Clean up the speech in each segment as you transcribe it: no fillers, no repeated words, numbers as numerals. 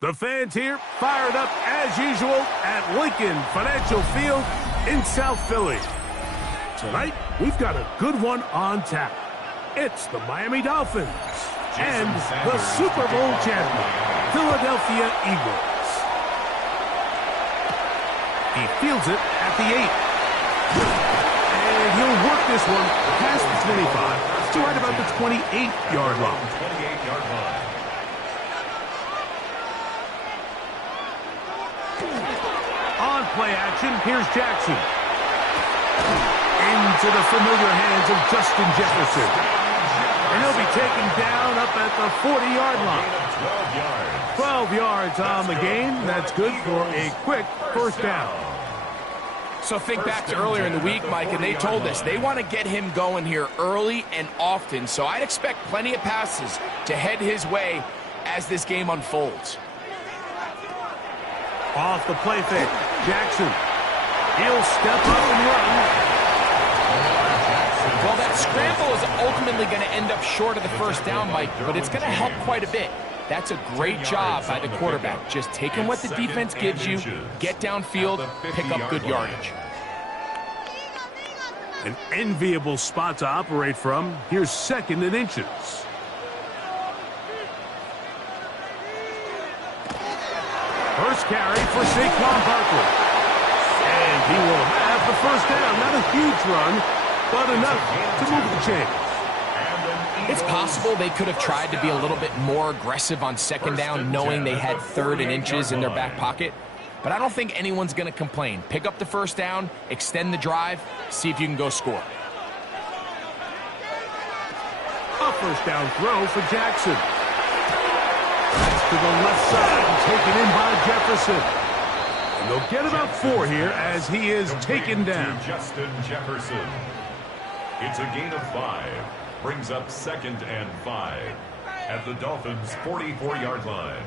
The fans here fired up as usual at Lincoln Financial Field in South Philly. Tonight, we've got a good one on tap. It's the Miami Dolphins and the Super Bowl champion, Philadelphia Eagles. He fields it at the 8. And he'll work this one past the 25 to right about the 28-yard line. On play action, here's Jackson. And into the familiar hands of Justin Jefferson. And he'll be taken down up at the 40-yard line. 12 yards on the game. That's good for a quick first down. So think back to earlier in the week, Mike, and they told us they want to get him going here early and often. So I'd expect plenty of passes to head his way as this game unfolds. Off the play fake, Jackson. He'll step up and run. Well, that scramble is ultimately going to end up short of the first down, Mike, but it's going to help quite a bit. That's a great job by the quarterback. Just taking what the defense gives you, get downfield, pick up good yardage. An enviable spot to operate from. Here's 2nd and inches. First carry for Saquon Barkley. And he will have the first down. Not a huge run, but enough to move the chains. It's possible they could have tried to be a little bit more aggressive on 2nd down, knowing they had 3rd and inches in their back pocket. But I don't think anyone's going to complain. Pick up the first down, extend the drive, see if you can go score. A first down throw for Jackson. That's to the left side and taken in by Jefferson. And they'll get about 4 here as he is taken down. Justin Jefferson. It's a gain of 5. Brings up 2nd and 5 at the Dolphins' 44-yard line.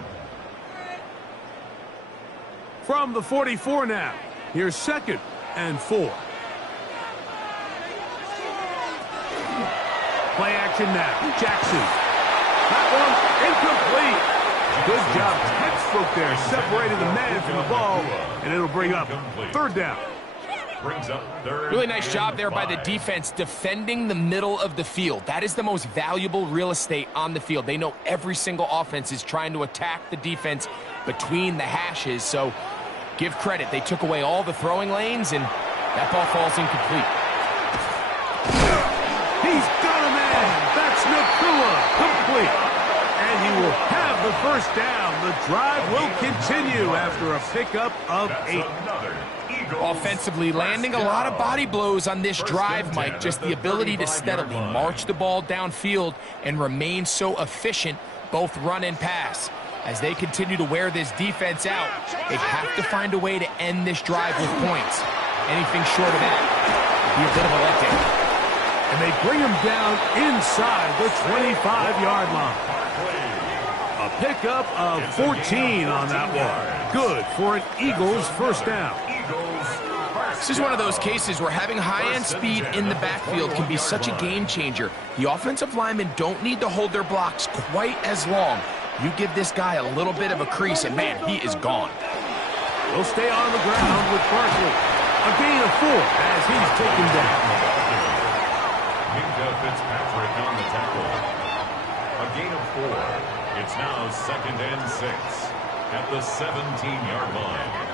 From the 44 now, here's 2nd and 4. Play action now, Jackson. That one incomplete. Good job, textbook there, separating the man from the ball, and it'll bring up 3rd down. Brings up 3rd. Really nice job there by the defense defending the middle of the field. That is the most valuable real estate on the field. They know every single offense is trying to attack the defense between the hashes, so give credit. They took away all the throwing lanes, and that ball falls incomplete. He's got a man. That's Nacua, complete. And he will have the first down. The drive will continue after a pickup of 8. Offensively, landing a lot of body blows on this drive, Mike. Just the ability to steadily march the ball downfield and remain so efficient, both run and pass. As they continue to wear this defense out, they have to find a way to end this drive with points. Anything short of that would be a bit of a letdown. And they bring him down inside the 25-yard line. A pickup of 14 on that one. Good for an Eagles first down. This is one of those cases where having high-end speed in the backfield can be such a game changer. The offensive linemen don't need to hold their blocks quite as long. You give this guy a little bit of a crease, and man, he is gone. He'll stay on the ground with Barkley. A gain of 4 as he's taken down. Minkah Fitzpatrick on the tackle. A gain of 4. It's now 2nd and 6 at the 17-yard line.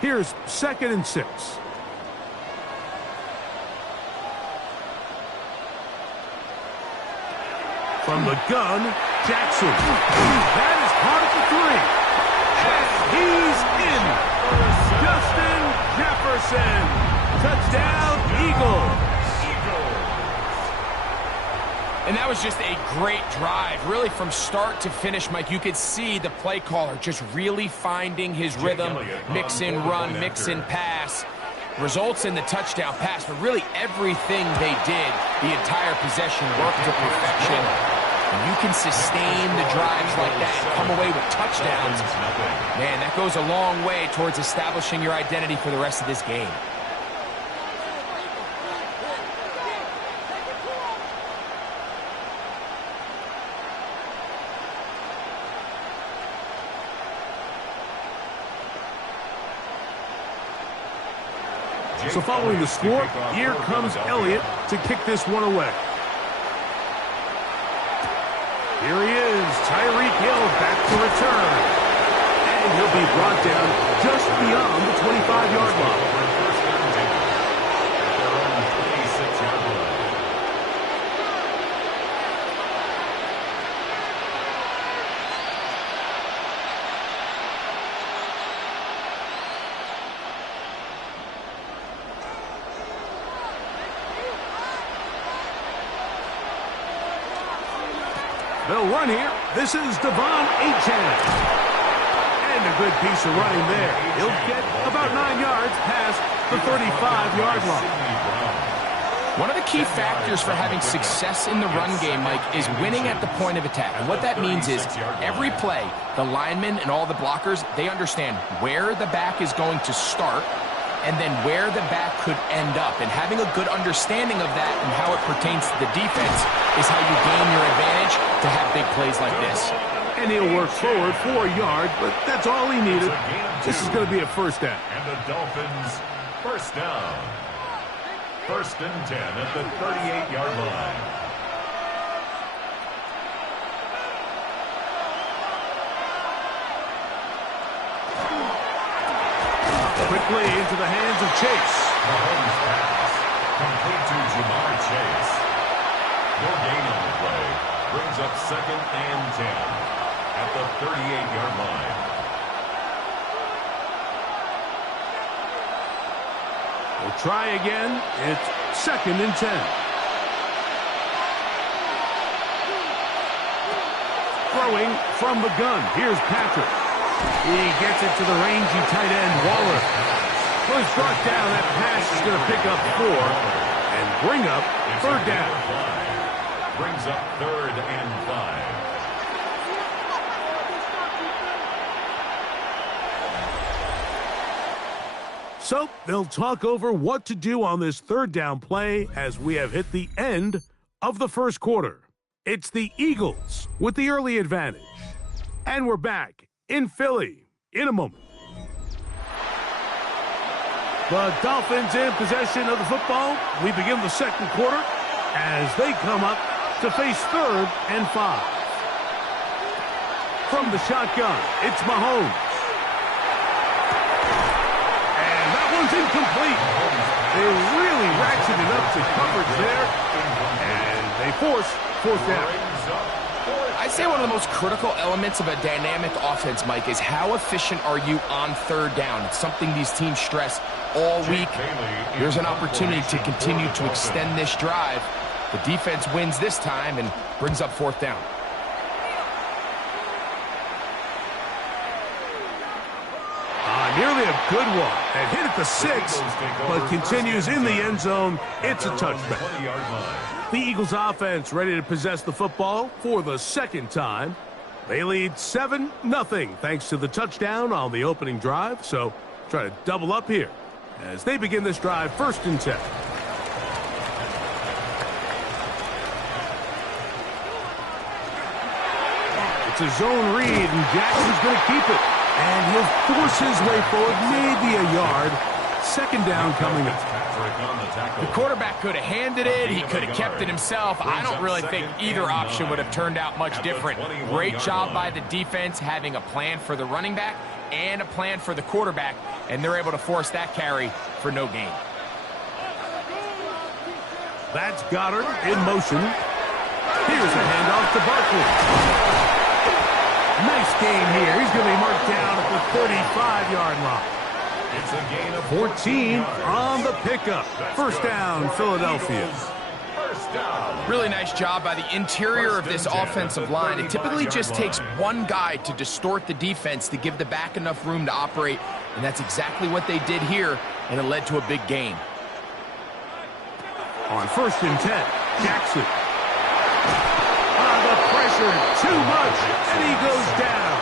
Here's 2nd and 6. From the gun, Jackson. That is hard at the 3. And he's in. Justin Jefferson. Touchdown, Eagles. And that was just a great drive, really from start to finish, Mike. You could see the play caller just really finding his rhythm, mix in run, mix in pass. Results in the touchdown pass, but really everything they did, the entire possession worked to perfection. And you can sustain the drives like that and come away with touchdowns. Man, that goes a long way towards establishing your identity for the rest of this game. So following the score, here comes Elliott to kick this one away. Here he is, Tyreek Hill back to return. And he'll be brought down just beyond the 25-yard line. They'll run here. This is Devon Achane. And a good piece of running there. He'll get about 9 yards past the 35-yard line. One of the key factors for having success in the run game, Mike, is winning at the point of attack. And what that means is every play, the linemen and all the blockers, they understand where the back is going to start and then where the back could end up. And having a good understanding of that and how it pertains to the defense is how you gain your advantage to have big plays like this. And he'll work forward for a yard, but that's all he needed. This is going to be a first down. And the Dolphins, first down. First and 10 at the 38-yard line. Quickly into the hands of Chase. Mahomes pass. Complete to Ja'Marr Chase. No gain on the play. Brings up second and 10 at the 38-yard line. We'll try again. It's second and 10. Throwing from the gun. Here's Patrick. He gets it to the rangy tight end, Waller. Was brought down. That pass is going to pick up 4 and bring up third down. Brings up third and 5. So they'll talk over what to do on this third down play as we have hit the end of the first quarter. It's the Eagles with the early advantage. And we're back in Philly in a moment. The Dolphins in possession of the football. We begin the second quarter as they come up to face third and 5. From the shotgun, it's Mahomes. Incomplete. They really ratcheted up to coverage there, and they force fourth down. I'd say one of the most critical elements of a dynamic offense, Mike, is how efficient are you on third down. It's something these teams stress all week. Here's an opportunity to continue to extend this drive. The defense wins this time and brings up fourth down. Nearly a good one. And hit at the 6, but continues in the end zone. It's a touchback. The Eagles offense ready to possess the football for the second time. They lead 7-0 thanks to the touchdown on the opening drive. So try to double up here as they begin this drive first and 10. It's a zone read, and Jackson's going to keep it. And he'll force his way forward, maybe a yard. Second down coming up. The quarterback could have handed it. He could have kept it himself. I don't really think either option would have turned out much different. Great job by the defense having a plan for the running back and a plan for the quarterback, and they're able to force that carry for no gain. That's Goddard in motion. Here's a handoff to Barkley. Nice game here. He's going to be marked down at the 35-yard line. It's a gain of 14 on the pickup. First down, Philadelphia. Really nice job by the interior of this offensive line. It typically just takes one guy to distort the defense to give the back enough room to operate, and that's exactly what they did here, and it led to a big gain. On first and 10, Jackson. The pressure, too much, and he goes down.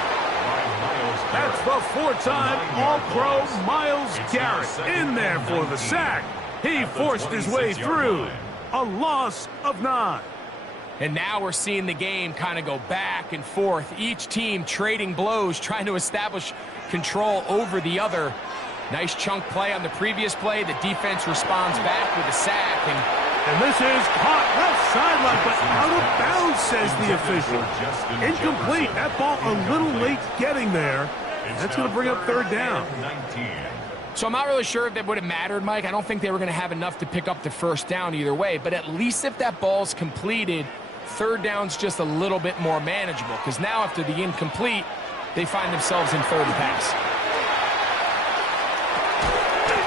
That's the 4-time All-Pro Myles Garrett in there for the sack. He forced his way through. A loss of 9. And now we're seeing the game kind of go back and forth. Each team trading blows, trying to establish control over the other. Nice chunk play on the previous play. The defense responds back with a sack. And this is caught left sideline, but out of bounds, says the official. Incomplete. That ball a little late getting there. That's going to bring up third down. So I'm not really sure if that would have mattered, Mike. I don't think they were going to have enough to pick up the first down either way. But at least if that ball's completed, third down's just a little bit more manageable. Because now after the incomplete, they find themselves in third and pass.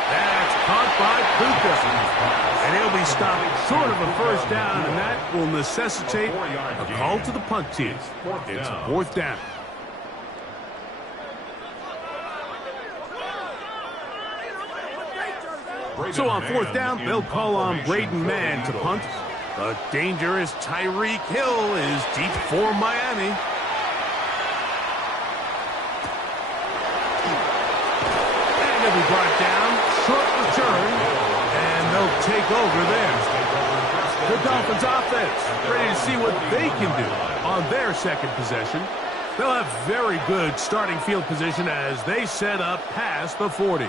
That's caught by Puka. And he'll be stopped short of a first down, and that will necessitate a call to the punt team. It's a fourth down. So on fourth down, they'll call on Braden Mann to punt. The dangerous Tyreek Hill is deep for Miami. And he'll be brought down. Short return. And they'll take over there. The Dolphins offense ready to see what they can do on their second possession. They'll have very good starting field position as they set up past the 40.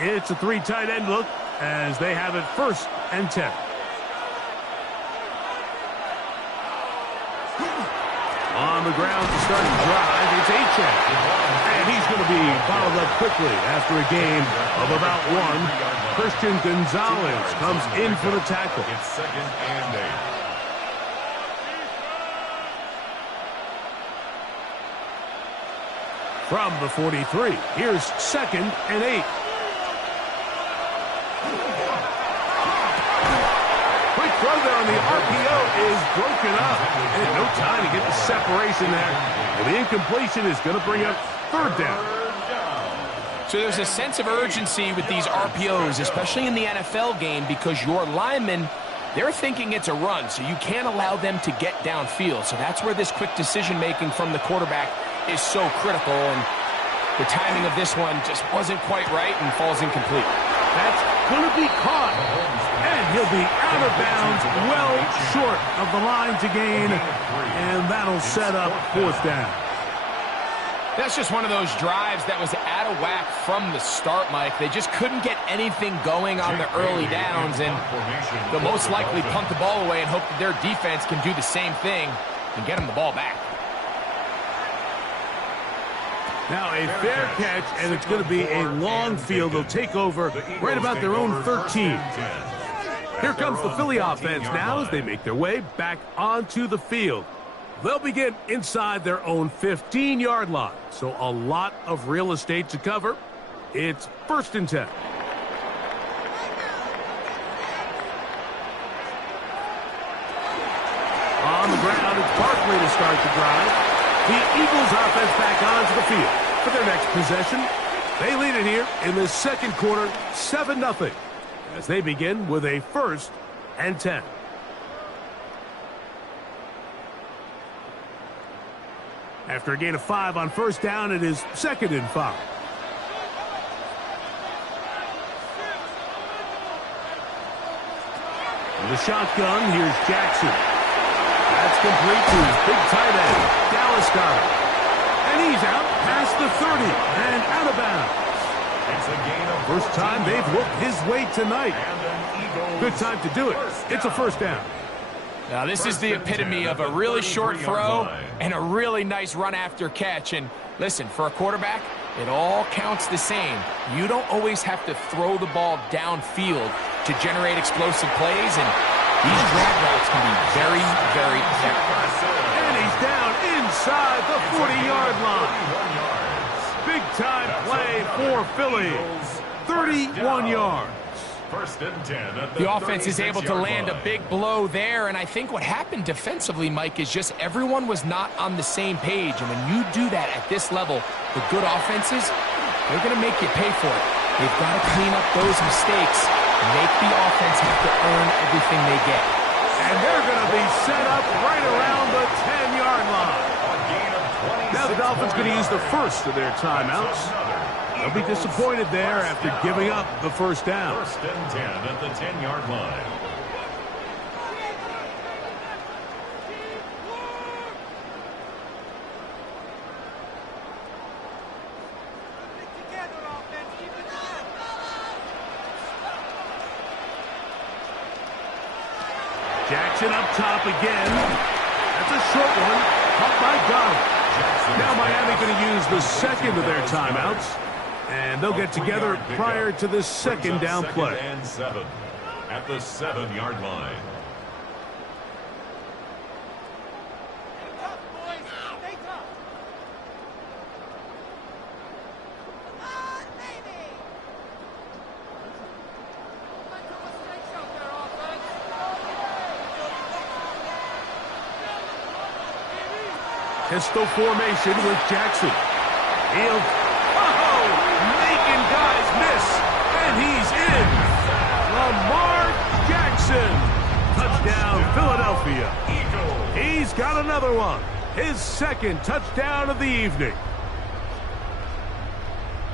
It's a three tight end look as they have it 1st and 10. On the ground to start the drive, it's Achane. And he's going to be bottled up quickly after a game of about one. Christian Gonzalez comes in for the tackle. It's 2nd and 8. From the 43, here's 2nd and 8. Quick throw there on the RPO is broken up. And no time to get the separation there. And the incompletion is going to bring up 3rd down. So there's a sense of urgency with these RPOs, especially in the NFL game, because your linemen, they're thinking it's a run, so you can't allow them to get downfield. So that's where this quick decision-making from the quarterback is so critical, and the timing of this one just wasn't quite right and falls incomplete. That's going to be caught, and he'll be out of bounds, well short of the line to gain, and that'll set up 4th down. That's just one of those drives that was out of whack from the start, Mike. They just couldn't get anything going on the early downs, and they'll most likely punt the ball away and hope that their defense can do the same thing and get them the ball back. Now a fair catch, and it's going to be a long field. They'll take over right about their own 13. Here comes the Philly offense now as they make their way back onto the field. They'll begin inside their own 15-yard line, so a lot of real estate to cover. It's 1st and 10. On the ground, it's Barkley to start the drive. The Eagles offense back onto the field for their next possession. They lead it here in the 2nd quarter, 7-0, as they begin with a 1st and 10. After a gain of 5 on 1st down, it is 2nd and 5. In the shotgun, here's Jackson. That's complete to his big tight end, Dallas Goedert. And he's out past the 30 and out of bounds. It's a gain of 1st time they've looked his way tonight. Good time to do it. It's a 1st down. Now, this is the epitome of a really short throw and a really nice run after catch. And listen, for a quarterback, it all counts the same. You don't always have to throw the ball downfield to generate explosive plays, and these drag routes can be very, very effective. And he's down inside the 40-yard line. Big-time play for Philly. 31 yards. 1st and 10 at The offense is able to land a big blow there, and I think what happened defensively, Mike, is just everyone was not on the same page. And when you do that at this level, the good offenses, they're going to make you pay for it. They've got to clean up those mistakes and make the offense have to earn everything they get. And they're going to be set up right around the 10-yard line. Now the Dolphins going to use the 1st of their timeouts. They'll be disappointed there after giving up the 1st down. 1st and 10 at the 10-yard line. Jackson up top again. That's a short one. Caught by Goedert. Now Miami going to use the 2nd of their timeouts. And they'll get together prior to the 2nd down play. 2nd and 7 at the 7-yard line. Pistol formation with Jackson. He'll, making guys miss, and he's in. Lamar Jackson. Touchdown, Philadelphia. He's got another one. His second touchdown of the evening.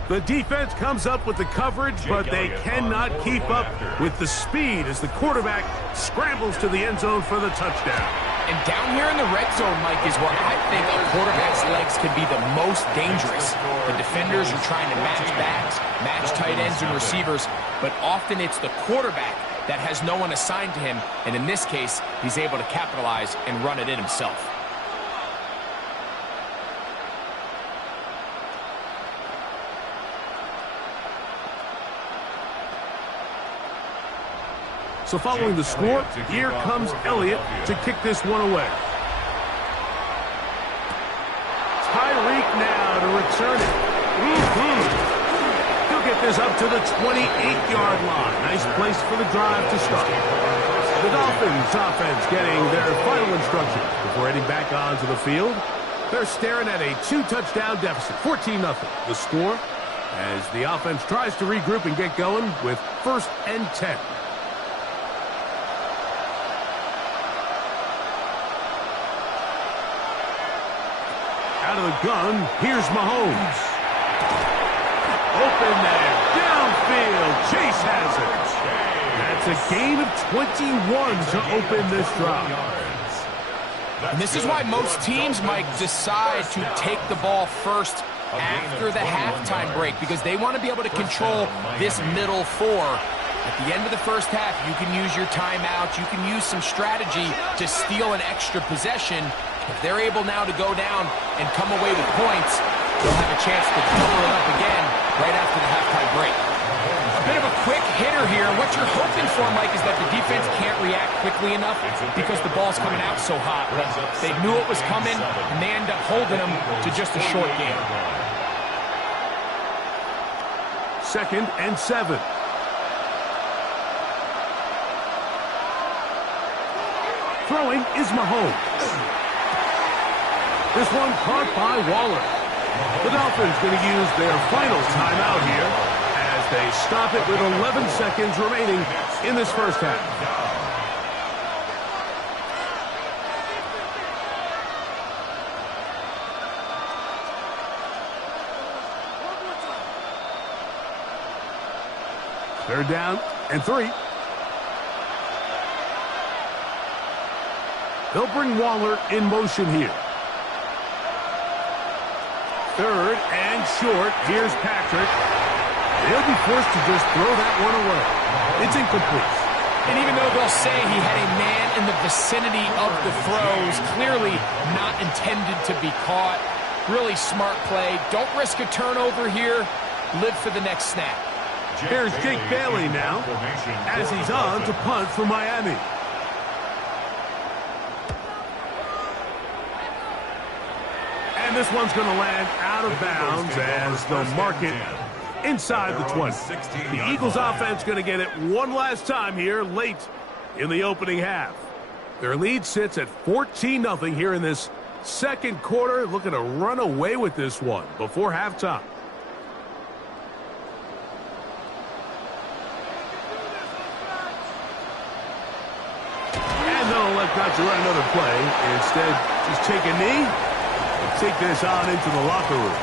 The defense comes up with the coverage, but they cannot keep up with the speed as the quarterback scrambles to the end zone for the touchdown. And down here in the red zone, Mike, is where I think a quarterback's legs can be the most dangerous. The defenders are trying to match backs, match tight ends and receivers, but often it's the quarterback that has no one assigned to him, and in this case, he's able to capitalize and run it in himself. So following the score, here comes Elliott to kick this one away. Tyreek now to return it. He'll get this up to the 28-yard line. Nice place for the drive to start. The Dolphins offense getting their final instructions before heading back onto the field. They're staring at a 2-touchdown deficit, 14-0. The score as the offense tries to regroup and get going with 1st and 10. Out of the gun, here's Mahomes. Open there, downfield, Chase has it. That's a gain of 21 to open this drive. And this is why most teams, Mike, decide to take the ball first after the halftime break, because they want to be able to control this middle four. At the end of the first half, you can use your timeout, you can use some strategy to steal an extra possession. If they're able now to go down and come away with points, they'll have a chance to double it up again right after the halftime break. A bit of a quick hitter here. What you're hoping for, Mike, is that the defense can't react quickly enough because the ball's coming out so hot. But they knew it was coming, and they end up holding them to just a short game. 2nd and 7. Throwing is Mahomes. This one caught by Waller. The Dolphins going to use their final timeout here as they stop it with 11 seconds remaining in this first half. Third down and 3. They'll bring Waller in motion here. 3rd and short. Here's Patrick. They'll be forced to just throw that one away. It's incomplete. And even though they'll say he had a man in the vicinity of the throws, clearly not intended to be caught. Really smart play. Don't risk a turnover here. Live for the next snap. Here's Jake Bailey now as he's on to punt for Miami. And this one's going to land out of bounds as they'll mark it inside the 20. The Eagles offense going to get it one last time here late in the opening half. Their lead sits at 14-0 here in this second quarter, looking to run away with this one before halftime. And they'll elect not to run another play. Instead, just take a knee. Take this on into the locker room.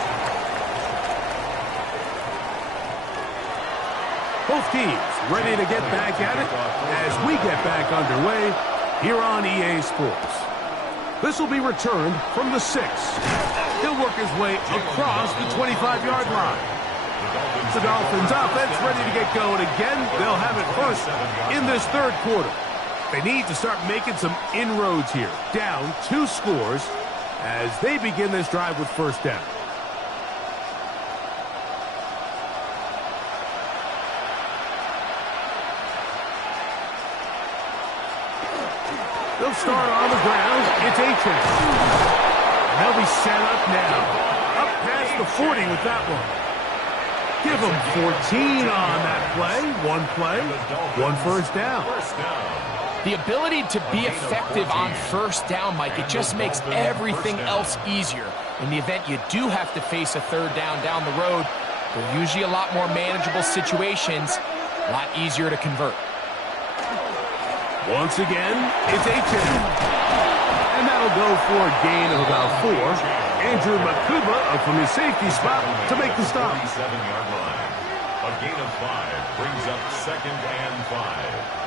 Both teams ready to get back at it as we get back underway here on EA Sports. This will be returned from the 6. He'll work his way across the 25-yard line. The Dolphins offense ready to get going again. They'll have it first in this third quarter. They need to start making some inroads here. Down 2 scores as they begin this drive with first down. They'll start on the ground. It's Achane. And they'll be set up now. Up past the 40 with that one. Give them 14 on that play. One play, one first down. The ability to be effective on first down, Mike, it just makes everything else easier. In the event you do have to face a third down the road, they're usually a lot more manageable situations, a lot easier to convert. Once again, it's Achane. And that'll go for a gain of about 4. Andrew Makuba from his safety spot to make the stop. 37-yard line. A gain of 5 brings up 2nd and 5.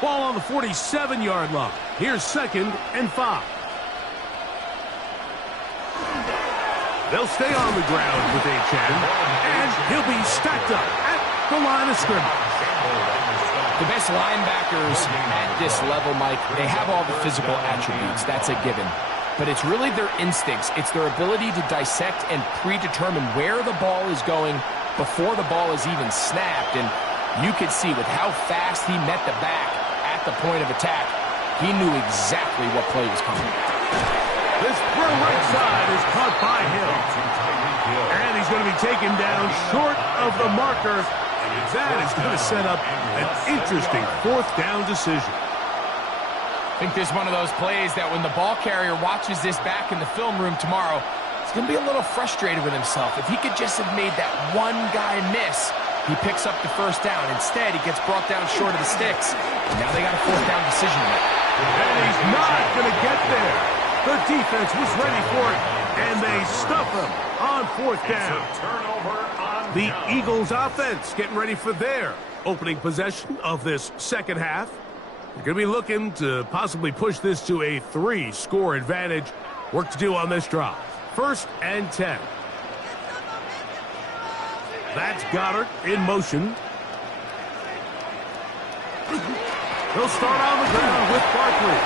Ball on the 47-yard line. Here's 2nd and 5. They'll stay on the ground with Achane, and he'll be stacked up at the line of scrimmage. The best linebackers at this level, Mike, they have all the physical attributes. That's a given. But it's really their instincts. It's their ability to dissect and predetermine where the ball is going before the ball is even snapped. And you could see with how fast he met the back at the point of attack, he knew exactly what play was coming. This throw right side is caught by Hill. And he's going to be taken down short of the marker. And that is going to set up an interesting 4th down decision. I think there's one of those plays that when the ball carrier watches this back in the film room tomorrow, he's going to be a little frustrated with himself. If he could just have made that one guy miss, he picks up the 1st down. Instead, he gets brought down short of the sticks. And now they got a 4th down decision to make. And he's not going to get there. The defense was ready for it, and they stuff him on 4th down. The Eagles offense getting ready for their opening possession of this second half. They're going to be looking to possibly push this to a 3-score advantage. Work to do on this drive. 1st and 10. That's Goddard in motion. He'll start on the ground with Barkley.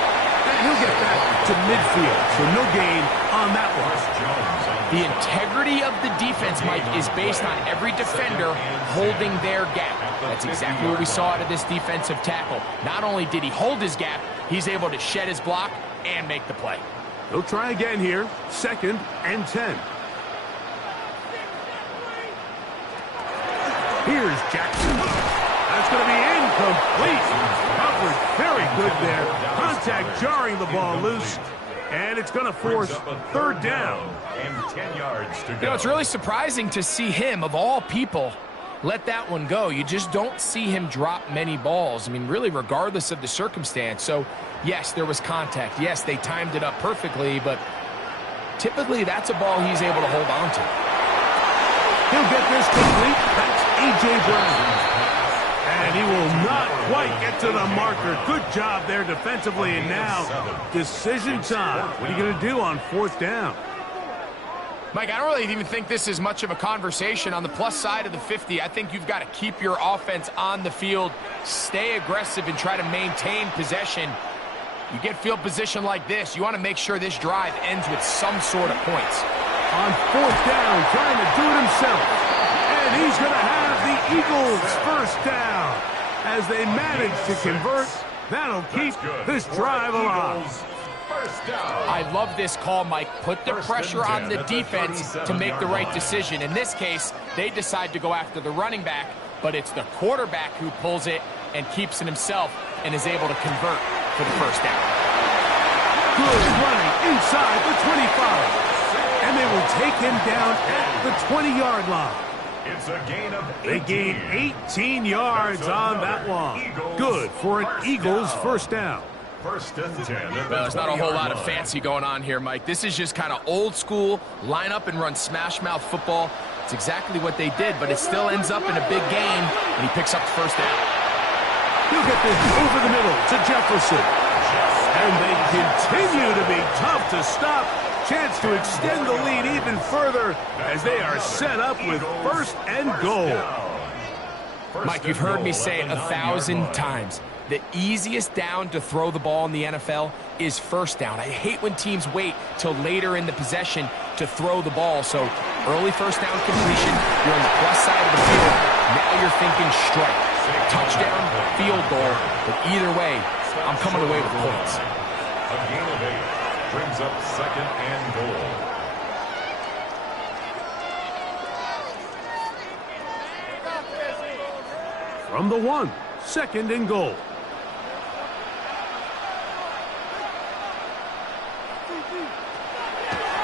And he'll get back to midfield, so no gain on that one. The integrity of the defense, Mike, is based on every defender holding their gap. That's exactly what we saw out of this defensive tackle. Not only did he hold his gap, he's able to shed his block and make the play. He'll try again here. 2nd and 10. Here's Jackson. That's going to be incomplete. Covered very good there. Contact jarring the ball loose. And it's going to force 3rd down. And 10 yards to go. You know, it's really surprising to see him, of all people, let that one go. You just don't see him drop many balls. I mean, really, regardless of the circumstance. So, yes, there was contact. Yes, they timed it up perfectly, but typically that's a ball he's able to hold on to. He'll get this complete. That's A.J. Brown. And he will not quite get to the marker. Good job there defensively. And now, decision time. What are you going to do on 4th down? Mike, I don't really even think this is much of a conversation. On the plus side of the 50, I think you've got to keep your offense on the field, stay aggressive, and try to maintain possession. You get field position like this, you want to make sure this drive ends with some sort of points. On 4th down, trying to do it himself. And he's going to have the Eagles 1st down. As they manage to convert, that'll keep this drive alive. I love this call, Mike. Put the pressure on the defense to make the right decision. In this case, they decide to go after the running back, but it's the quarterback who pulls it and keeps it himself and is able to convert for the 1st down. Good running inside the 25. And they will take him down at the 20-yard line. It's a gain of 18. They gain 18 yards on that one. Good for an Eagles 1st down. 1st and 10. Well, there's not a whole lot of fancy going on here, Mike. This is just kind of old school, line up and run smash mouth football. It's exactly what they did, but it still ends up in a big game, and he picks up the 1st down. He'll get this over the middle to Jefferson. And they continue to be tough to stop. Chance to extend the lead even further as they are set up with 1st and goal. Mike, you've heard me say it 1,000 times. The easiest down to throw the ball in the NFL is 1st down. I hate when teams wait till later in the possession to throw the ball. So early 1st down completion, you're on the plus side of the field. Now you're thinking strike. Touchdown, field goal. But either way, I'm coming away with points. A gain of 8 brings up 2nd and goal. from the 1, 2nd and goal.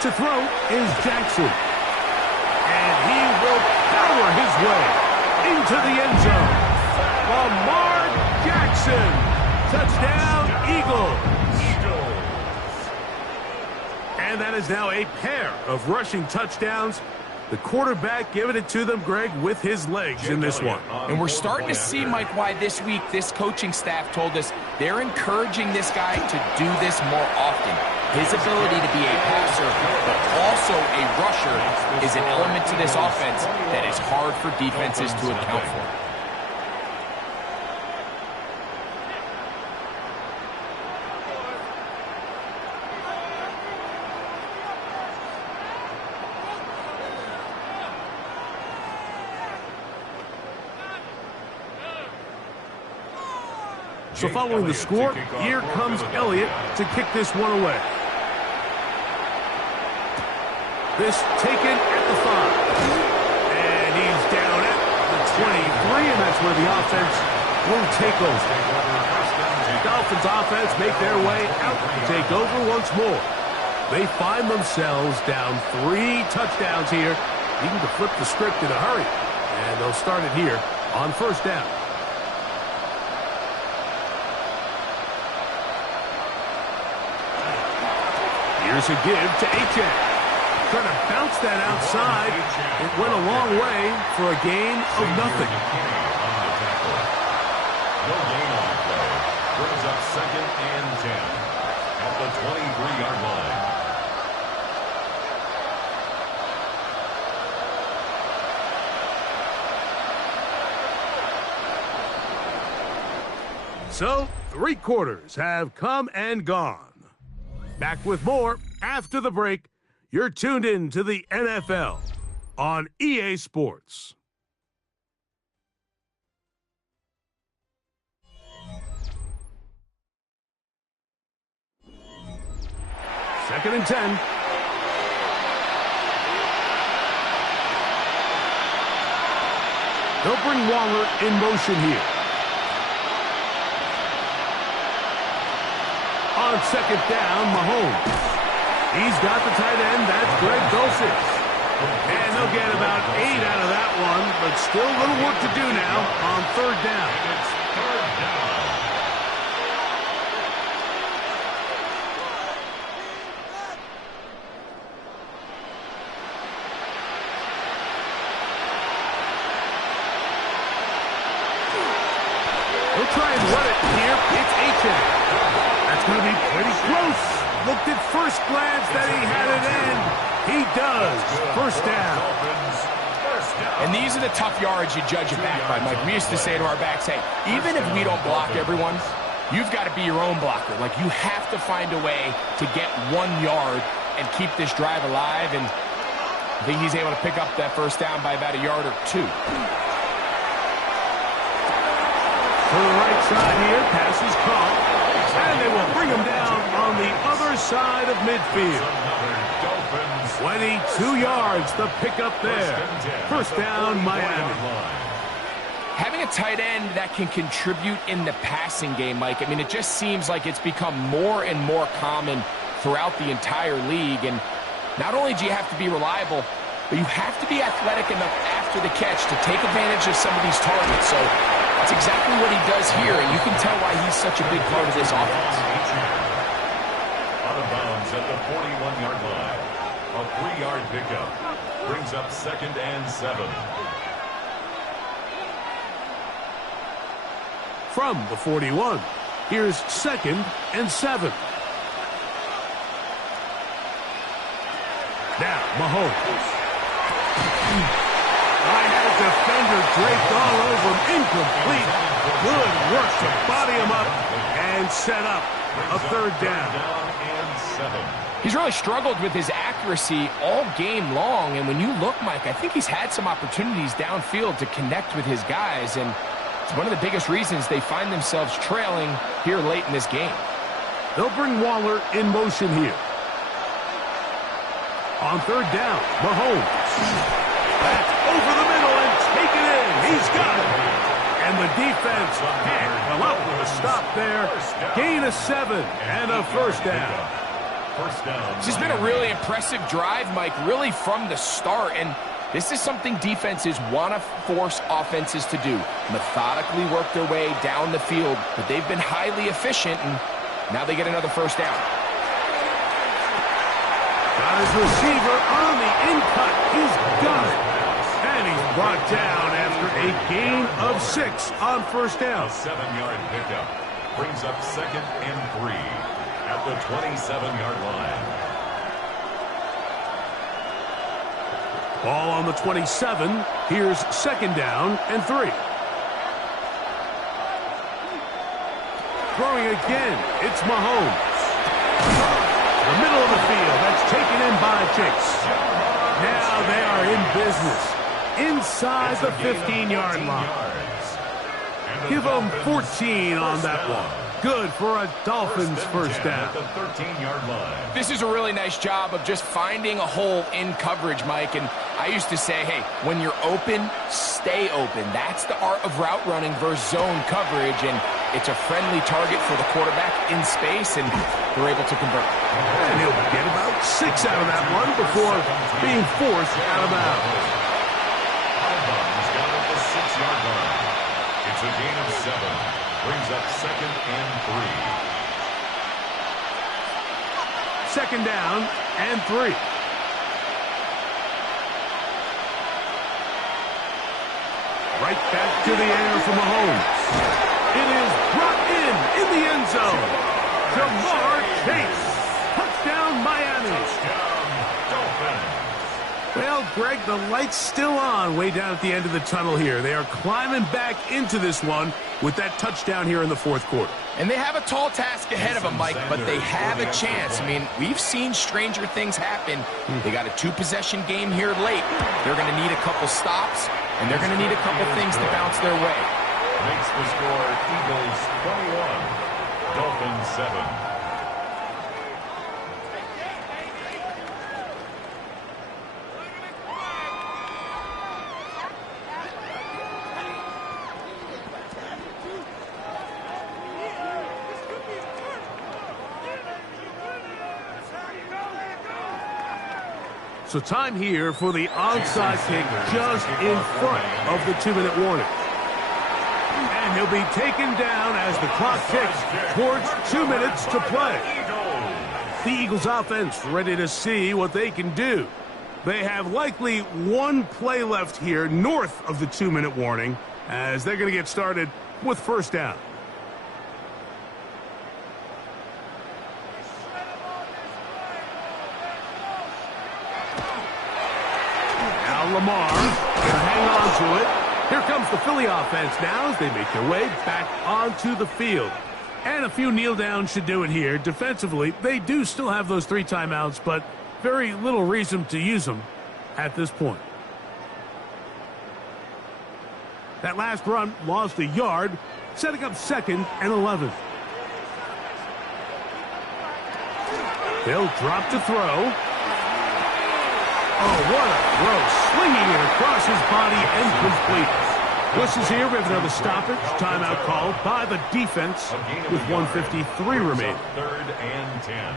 To throw is Jackson. And he will power his way into the end zone. Lamar Jackson. Touchdown, Eagles. And that is now a pair of rushing touchdowns. The quarterback giving it to them, Greg, with his legs in this one. And we're starting to see, Mike, why this week this coaching staff told us they're encouraging this guy to do this more often. His ability to be a passer, but also a rusher, is an element to this offense that is hard for defenses to account for. So following the score, here comes Elliott to kick this one away. This taken at the 5. And he's down at the 23, and that's where the offense will take over. The Dolphins offense make their way out to take over once more. They find themselves down 3 touchdowns here, needing to flip the script in a hurry. And they'll start it here on 1st down. Here's a give to Achane. Trying to bounce that outside. It went a long way for a gain of nothing. No gain on the play. Brings up 2nd and 10 at the 23-yard line. So, 3 quarters have come and gone. Back with more after the break. You're tuned in to the NFL on EA Sports. Second and 10. They'll bring Waller in motion here. On 2nd down, Mahomes. He's got the tight end. That's Greg Dulcich. And they'll get about 8 out of that one, but still a little work to do now on 3rd down. It's 3rd down. He'll try and run it here. It's Achane. That's going to be pretty close. Looked at first glance that he had it in. He does. 1st down. And these are the tough yards you judge a back by, Mike. We used to say to our backs, hey, even if we don't block everyone, you've got to be your own blocker. Like, you have to find a way to get 1 yard and keep this drive alive. And I think he's able to pick up that 1st down by about a yard or 2. To the right side here, pass is caught. And they will bring him down on the other side of midfield. 22 yards to pick up there. 1st down, Miami. Having a tight end that can contribute in the passing game, Mike, I mean, it just seems like it's become more and more common throughout the entire league. And not only do you have to be reliable, but you have to be athletic enough after the catch to take advantage of some of these targets. So that's exactly what he does here, and you can tell why he's such a big part of this offense. Out of bounds at the 41-yard line. A 3-yard pickup. Brings up 2nd and 7. From the 41, here's 2nd and 7. Now, Mahomes. I had a defender draped all over him. Incomplete. Good work to body him up and set up a 3rd down. He's really struggled with his accuracy all game long, and when you look, Mike, I think he's had some opportunities downfield to connect with his guys, and it's one of the biggest reasons they find themselves trailing here late in this game. They'll bring Waller in motion here. On 3rd down, Mahomes. That's over the middle and taken in. He's got it. And the defense can't come up with a stop there. Gain of 7 and a first down. This has been a really impressive drive, Mike, really from the start. And this is something defenses want to force offenses to do. Methodically work their way down the field, but they've been highly efficient, and now they get another first down. Got his receiver on the in-cut. He's got it. And he's brought down after a gain of 6 on first down. A 7-yard pickup brings up 2nd and 3 at the 27-yard line. Ball on the 27. Here's 2nd down and 3. Throwing again. It's Mahomes. The middle of the field. That's taken in by Chase. Now they are in business. Inside the 15-yard line. Give them 14 on that one. Good for a Dolphins first down. At the 13-yard line. This is a really nice job of just finding a hole in coverage, Mike. And I used to say, hey, when you're open, stay open. That's the art of route running versus zone coverage. And it's a friendly target for the quarterback in space, and they're able to convert. And he'll get about 6 out of that one before being forced out of bounds. He's down at the 6-yard line. It's a gain of 7. Brings up 2nd and 3. 2nd down and 3. Right back to the air for Mahomes. It is brought in the end zone. Ja'Marr Chase. Touchdown, Miami. Touchdown, Dolphins. Well, Greg, the light's still on way down at the end of the tunnel here. They are climbing back into this one with that touchdown here in the 4th quarter. And they have a tall task ahead of them, Mike, but they have a chance. I mean, we've seen stranger things happen. They got a 2-possession game here late. They're going to need a couple stops, and they're going to need a couple things to bounce their way. Makes the score Eagles 21, Dolphins 7. So time here for the onside kick just in front of the 2-minute warning. And he'll be taken down as the clock ticks towards 2 minutes to play. The Eagles offense ready to see what they can do. They have likely 1 play left here north of the 2-minute warning as they're going to get started with first down. Lamar to hang on to it. Here comes the Philly offense now as they make their way back onto the field. And a few kneel downs should do it here. Defensively, they do still have those 3 timeouts, but very little reason to use them at this point. That last run lost a yard, setting up 2nd and 11. They'll drop to throw. Oh, what a throw. Slinging it across his body and complete. Whistles here. We have another stoppage. Timeout called by the defense with 1:53 remaining. 3rd and 10.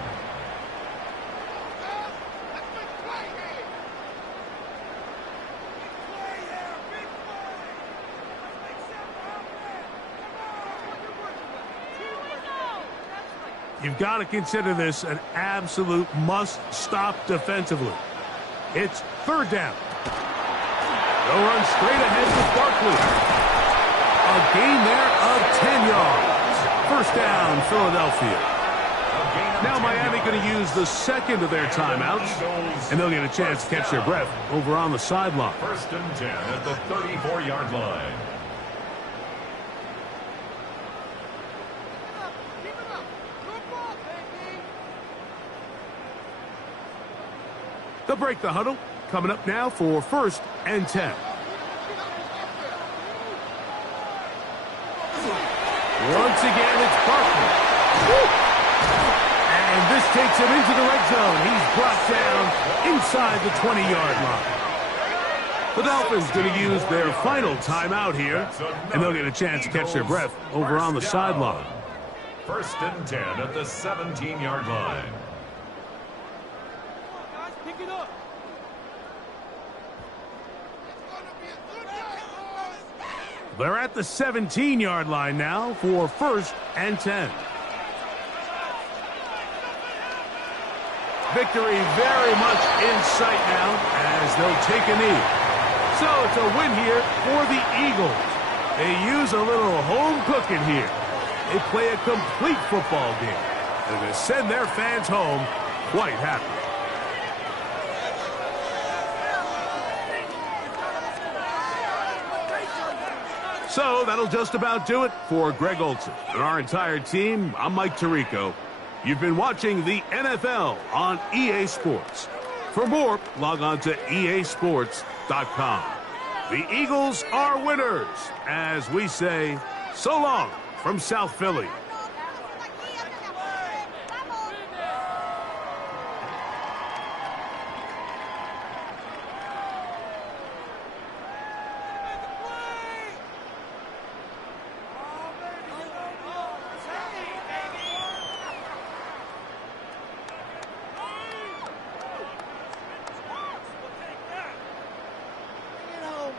You've got to consider this an absolute must-stop defensively. It's 3rd down. They'll run straight ahead with Barkley. A gain there of 10 yards. First down, Philadelphia. Now Miami going to use the 2nd of their timeouts, and they'll get a chance to catch their breath over on the sideline. 1st and 10 at the 34-yard line. They'll break the huddle. Coming up now for 1st and 10. Once again, it's Barkley. And this takes him into the red zone. He's brought down inside the 20-yard line. The Dolphins going to use their final timeout here, and they'll get a chance to catch their breath over on the sideline. 1st and 10 at the 17-yard line. They're at the 17-yard line now for 1st and 10. Victory very much in sight now as they'll take a knee. So it's a win here for the Eagles. They use a little home cooking here. They play a complete football game. They're going to send their fans home quite happy. So that'll just about do it for Greg Olsen and our entire team. I'm Mike Tirico. You've been watching the NFL on EA Sports. For more, log on to easports.com. The Eagles are winners, as we say, so long from South Philly.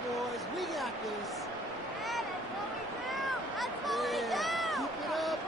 Boys, we got this. Yeah, keep it up.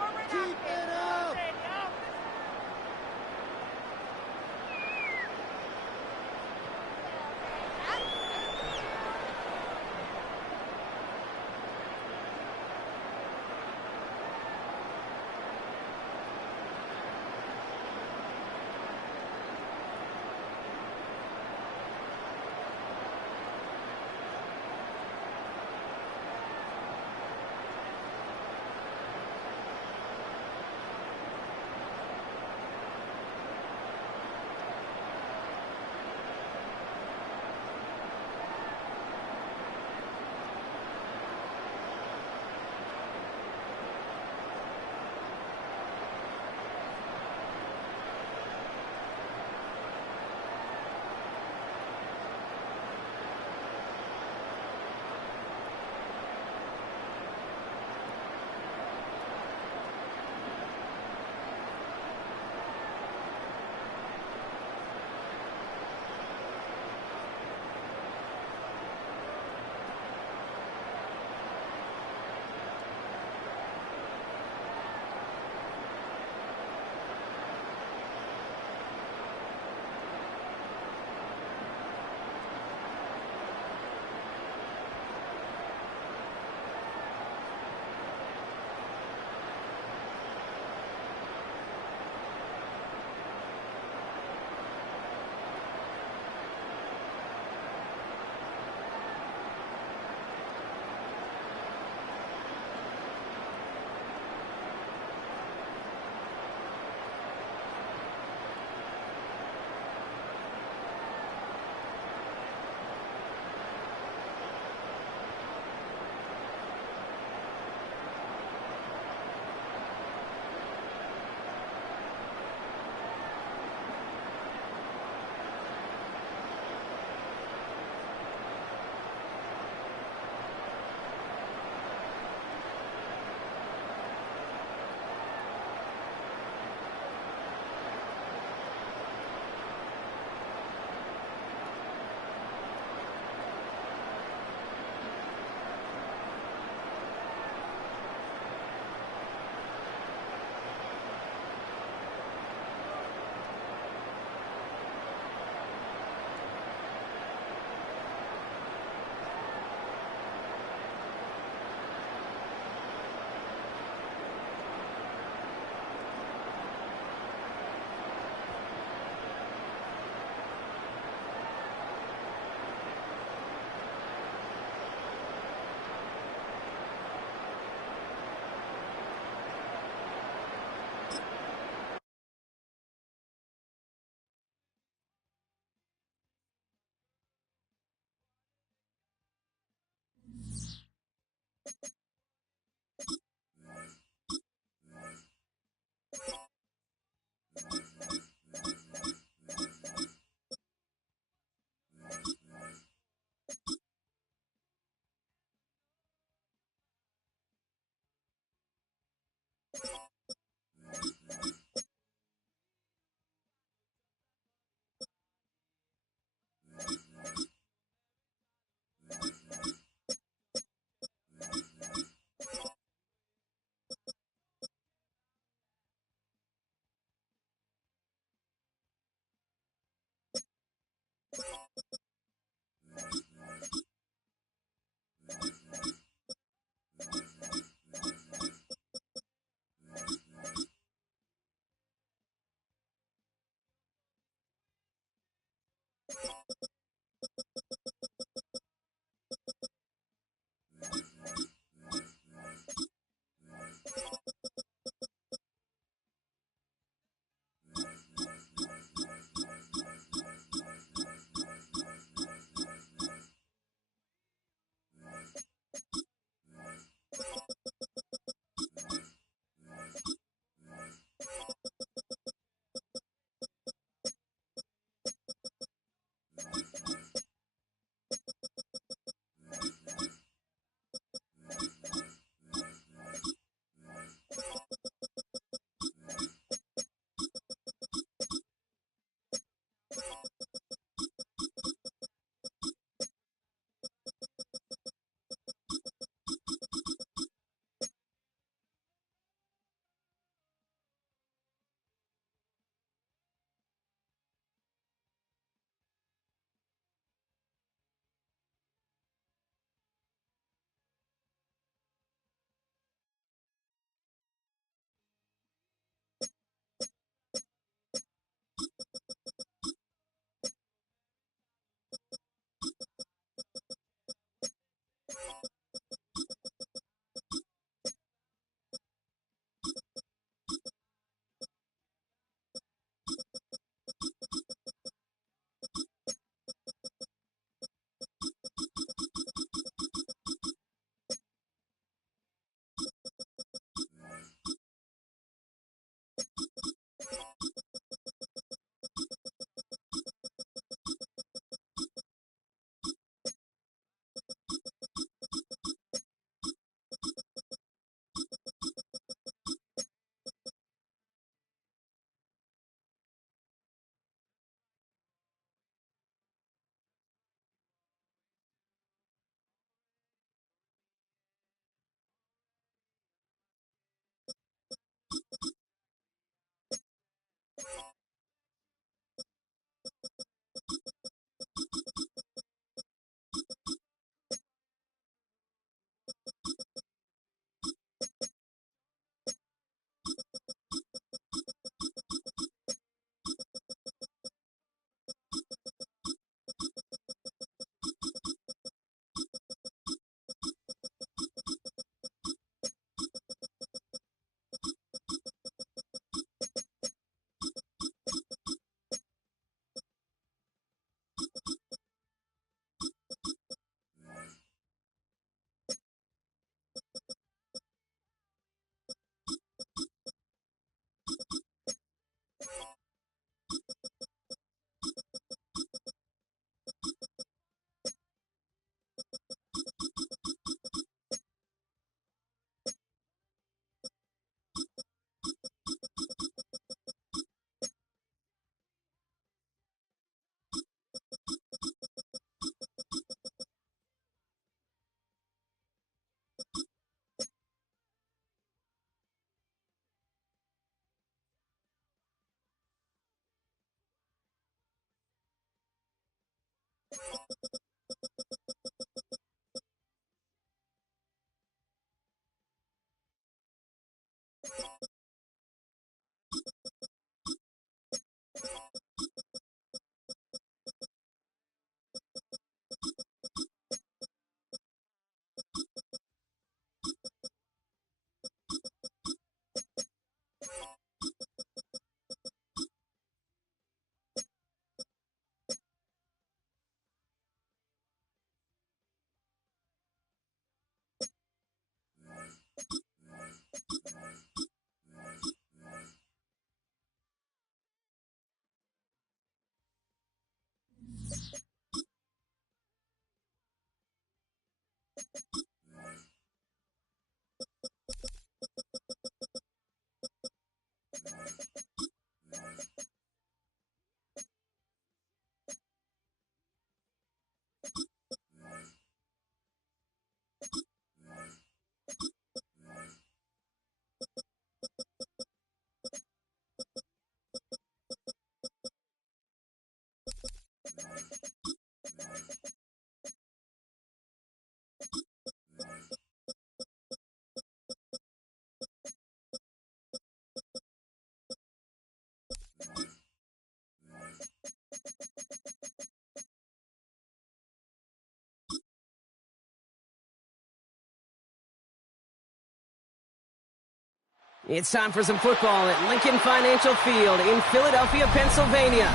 It's time for some football at Lincoln Financial Field in Philadelphia, Pennsylvania.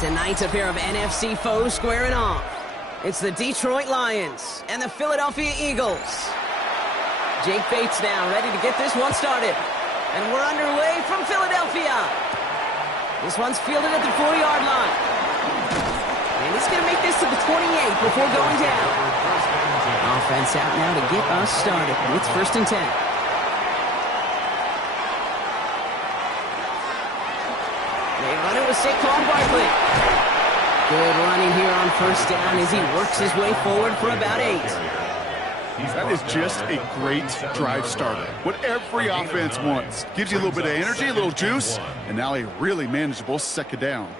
Tonight, a pair of NFC foes squaring off. It's the Detroit Lions and the Philadelphia Eagles. Jake Bates now ready to get this one started. And we're underway from Philadelphia. This one's fielded at the 40-yard line. And he's going to make this to the 28 before going down. Offense out now to get us started. It's 1st and 10. They run it with Saquon Barkley. Good running here on 1st down as he works his way forward for about 8. That is just a great drive starter. What every offense wants. Gives you a little bit of energy, a little juice, and now a really manageable 2nd down.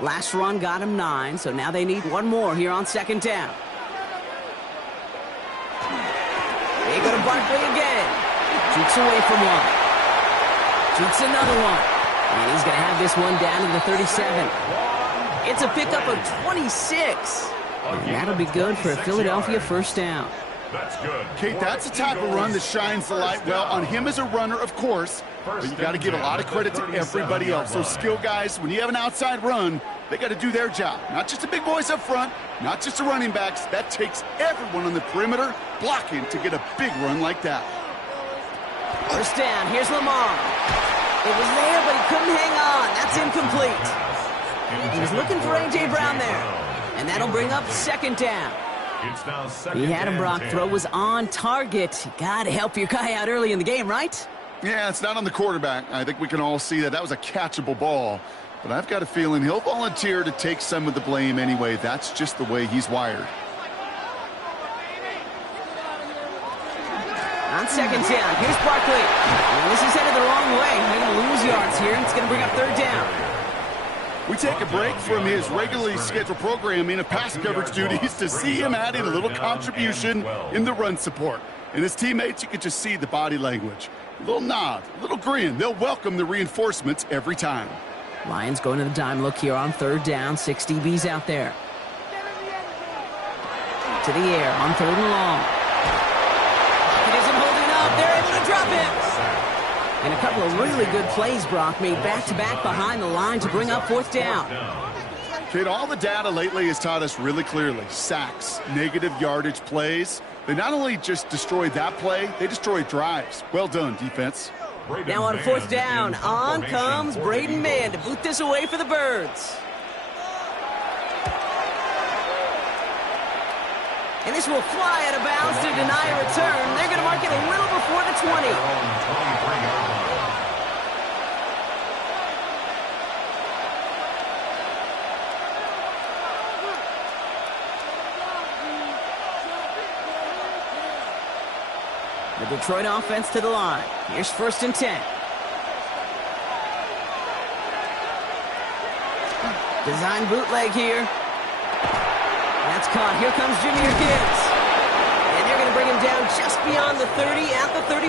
Last run got him 9, so now they need one more here on 2nd down. They go to Barkley again. Jukes away from one. Jukes another one. And he's going to have this one down to the 37. It's a pickup of 26. And that'll be good for a Philadelphia 1st down. That's good. Kate, that's the type of run that shines the light well on him as a runner, of course, but you got to give a lot of credit to everybody else. Those skill guys, when you have an outside run, they got to do their job. Not just the big boys up front, not just the running backs. That takes everyone on the perimeter blocking to get a big run like that. 1st down. Here's Lamar. It was there, but he couldn't hang on. That's incomplete. He was looking for A.J. Brown there. And that'll bring up 2nd down. It's now 2nd He had him, Brock. and 10. Throw was on target. You got to help your guy out early in the game, right? Yeah, it's not on the quarterback. I think we can all see that was a catchable ball. But I've got a feeling he'll volunteer to take some of the blame anyway. That's just the way he's wired. On 2nd down, here's Barkley. And this is headed the wrong way. They're going to lose yards here, and it's going to bring up 3rd down. We take a break from his regularly scheduled programming of pass coverage duties to see him adding a little contribution in the run support. And his teammates, you can just see the body language. A little nod, a little grin. They'll welcome the reinforcements every time. Lions going to the dime look here on 3rd down. 6 DBs out there. To the air on 3rd and long. It isn't holding up. They're able to drop it. And a couple of really good plays, Brock, made back-to-back behind the line to bring up 4th down. Kid, all the data lately has taught us really clearly. Sacks, negative yardage plays. They not only just destroy that play, they destroy drives. Well done, defense. Now on 4th down, on comes Braden Mann to boot this away for the Birds. And this will fly out of bounds to deny a return. They're going to mark it a little before the 20. The Detroit offense to the line. Here's 1st and 10. Design bootleg here. That's caught. Here comes Jahmyr Gibbs. And they're going to bring him down just beyond the 30 at the 31.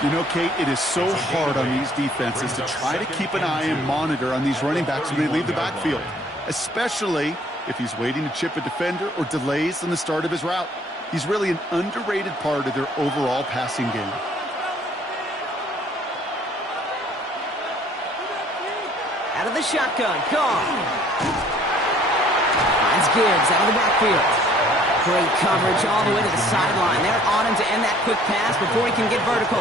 You know, Kate, it is so hard on these defenses to try to keep an eye and monitor on these running backs when they leave the backfield, especially if he's waiting to chip a defender or delays in the start of his route. He's really an underrated part of their overall passing game. Out of the shotgun, gone. Finds Gibbs out of the backfield. Great coverage all the way to the sideline. They're on him to end that quick pass before he can get vertical.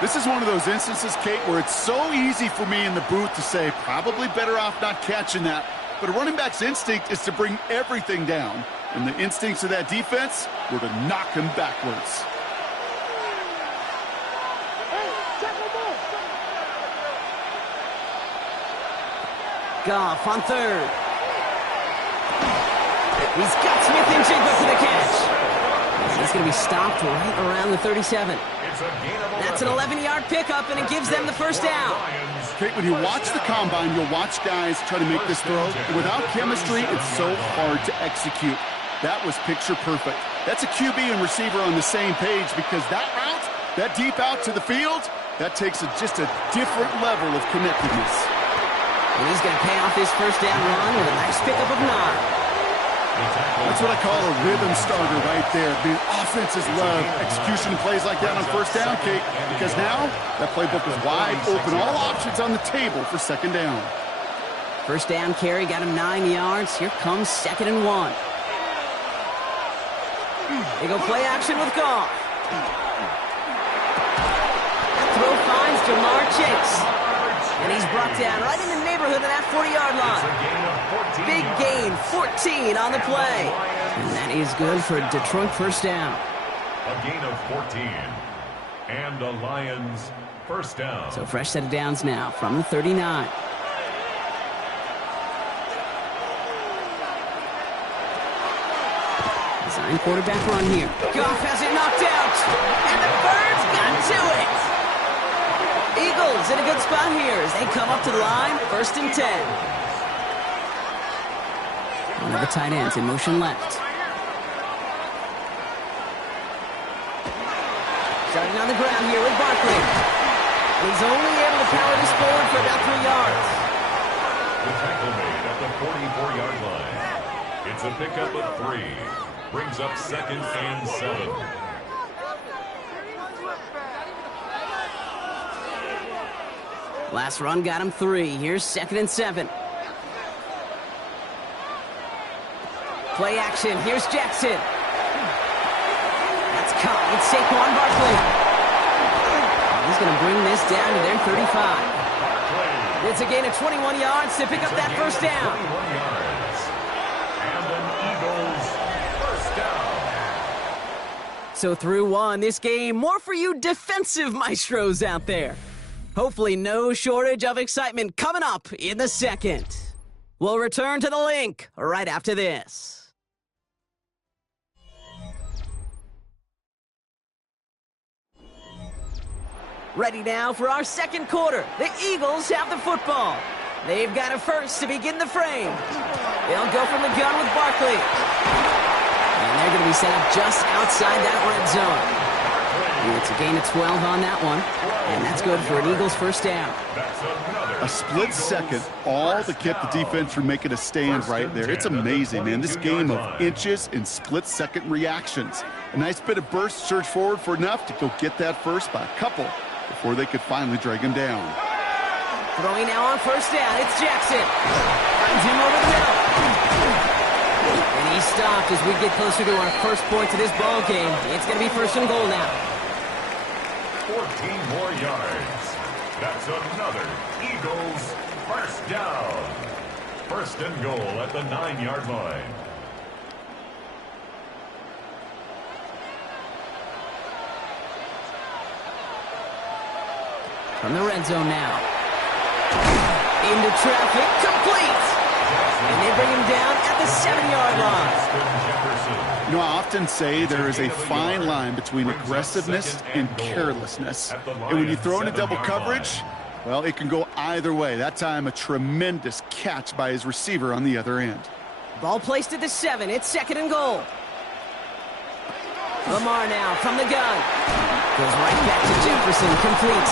This is one of those instances, Kate, where it's so easy for me in the booth to say, probably better off not catching that. But a running back's instinct is to bring everything down. And the instincts of that defense were to knock him backwards. Goff on third. He's got Smith-Njigba for the catch. He's going to be stopped right around the 37. That's an 11-yard pickup, and it gives them the first down. Kate, when you watch the combine, you'll watch guys try to make this throw. Without chemistry, it's so hard to execute. That was picture perfect. That's a QB and receiver on the same page because that route, that deep out to the field, that takes just a different level of connectedness. And he's going to pay off his first down run with a nice pickup of 9. That's what I call a rhythm starter right there. The offenses love execution plays like that on first down, Kate, because now that playbook is wide open. All options on the table for second down. First down carry got him 9 yards. Here comes 2nd and 1. They go play action with Goff. That throw finds Ja'Marr Chase. And he's brought down right in the neighborhood of that 40-yard line. Big gain, 14 on the play. And that is good for Detroit first down. A gain of 14. And the Lions first down. So fresh set of downs now from the 39. Design quarterback run here. Goff has it knocked out. And the Birds got to it. Eagles in a good spot here as they come up to the line. 1st and 10. One of the tight ends in motion left. Starting on the ground here with Barkley. He's only able to power this forward for about 3 yards. The tackle made at the 44-yard line. It's a pickup of 3. Brings up 2nd and 7. Last run got him 3. Here's 2nd and 7. Play action. Here's Jackson. That's caught. It's Saquon Barkley. He's going to bring this down to their 35. It's a gain of 21 yards to pick up that first down. 21 yards. And an Eagles first down. So through one, this game, more for you defensive maestros out there. Hopefully no shortage of excitement coming up in the second. We'll return to the link right after this. Ready now for our second quarter. The Eagles have the football. They've got it first to begin the frame. They'll go from the gun with Barkley. And they're going to be set up just outside that red zone. It's a gain of 12 on that one. And that's good for an Eagles first down. A split second, all to keep the defense from making a stand right there. It's amazing, man. This game of inches and split-second reactions. A nice bit of burst, surge forward for enough to go get that first by a couple before they could finally drag him down. Throwing now on first down, it's Jackson. Finds him over the middle. And he's stopped as we get closer to our first points of this ball game. It's going to be 1st and goal now. 14 more yards. That's another Eagles first down. 1st and goal at the 9-yard line. From the red zone now. Into traffic, complete. And they bring him down at the 7-yard line. You know, I often say there is a fine line between aggressiveness and carelessness. And when you throw into double coverage, Well, it can go either way. That time, a tremendous catch by his receiver on the other end. Ball placed at the 7. It's 2nd and goal. Lamar now from the gun. Goes right back to Jefferson, complete.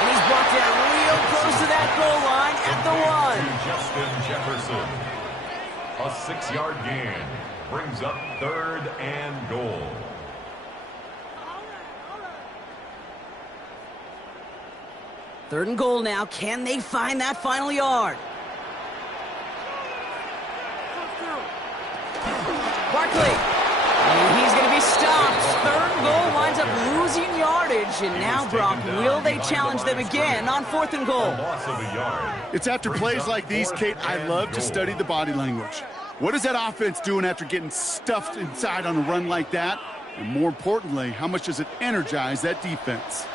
And he's brought down real close to that goal line at the 1. Justin Jefferson. A 6-yard gain brings up 3rd and goal. Third and goal now. Can they find that final yard? Barkley. And he's going to be stopped. Third and goal winds up losing yardage. And now, Brock, will they challenge them again on 4th and goal? It's after plays like these, Kate, I love to study the body language. What is that offense doing after getting stuffed inside on a run like that? And more importantly, how much does it energize that defense?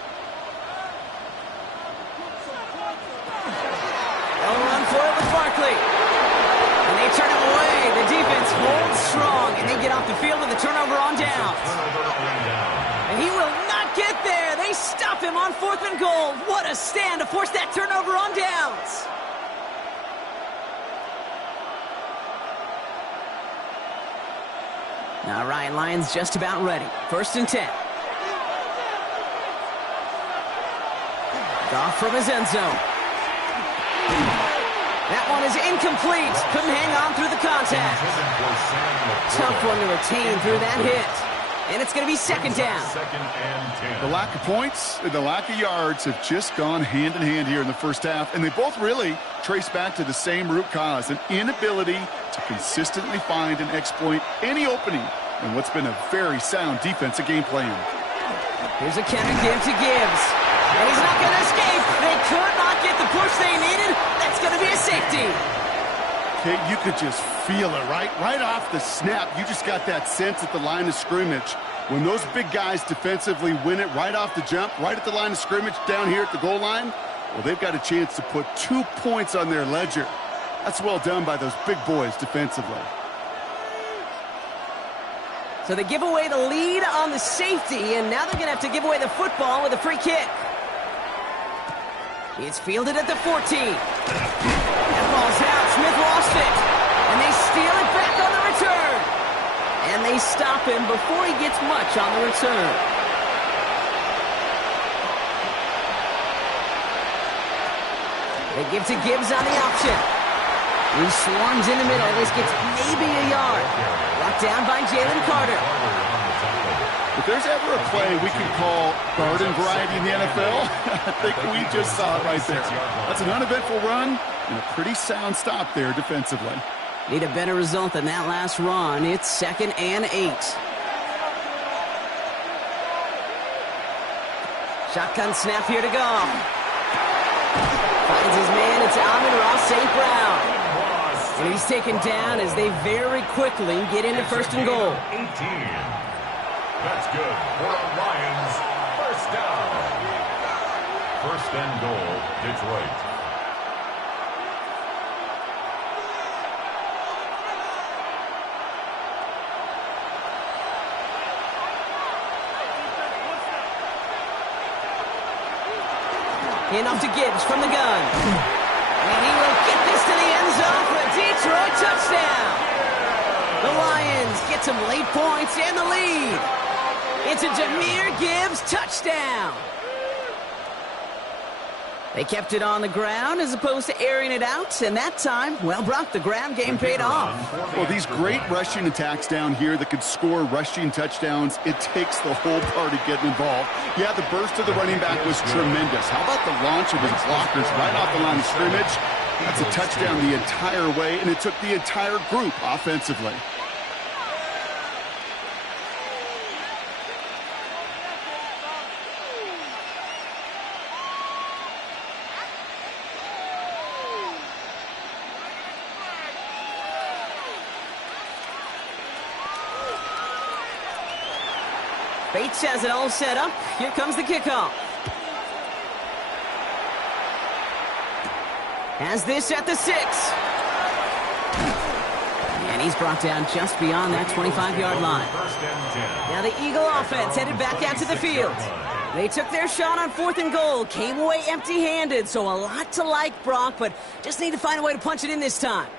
They'll run for it with Barkley. And they turn him away. The defense holds strong, and they get off the field with a turnover on downs. And he will not get there. They stop him on 4th and goal. What a stand to force that turnover on downs. Now Ryan Lyons just about ready. 1st and 10. Off from his end zone. That one is incomplete. Couldn't hang on through the contact. Tough one to retain through that hit. And it's going to be 2nd down. 2nd and 10. The lack of points and the lack of yards have just gone hand in hand here in the first half, and they both really trace back to the same root cause, an inability to consistently find and exploit any opening in what's been a very sound defensive game plan. Here's a counter give to Gibbs. And he's not going to escape. They could not get the push they needed. That's going to be a safety. Okay, you could just feel it, right off the snap. You just got that sense at the line of scrimmage. When those big guys defensively win it right off the jump, right at the line of scrimmage down here at the goal line, well, they've got a chance to put 2 points on their ledger. That's well done by those big boys defensively. So they give away the lead on the safety, and now they're going to have to give away the football with a free kick. It's fielded at the 14. That ball's out. Smith lost it. And they steal it back on the return. And they stop him before he gets much on the return. They give to Gibbs on the option. He swarms in the middle. This gets maybe a yard. Brought down by Jalen Carter. If there's ever a play we can call garden variety in the NFL, I think we just saw it right there. That's an uneventful run and a pretty sound stop there defensively. Need a better result than that last run. It's 2nd and 8. Shotgun snap here to go. Finds his man. It's Amon-Ra St. Brown. And he's taken down as they very quickly get into 1st and goal. 18. That's good for the Lions. 1st down. 1st and goal, Detroit. Hand off to Gibbs from the gun. And he will get this to the end zone for a Detroit touchdown. The Lions get some late points and the lead. It's a Jahmyr Gibbs touchdown. They kept it on the ground as opposed to airing it out, and that time, well, Brock, the ground game paid off. Well, these great rushing attacks down here that could score rushing touchdowns, it takes the whole party getting involved. Yeah, the burst of the running back was tremendous. How about the launch of his blockers right off the line of scrimmage? That's a touchdown the entire way, and it took the entire group offensively. Bates has it all set up. Here comes the kickoff. Has this at the 6. And he's brought down just beyond that 25-yard line. Now the Eagle offense headed back out to the field. They took their shot on 4th and goal, came away empty-handed, so a lot to like, Brock, but just need to find a way to punch it in this time.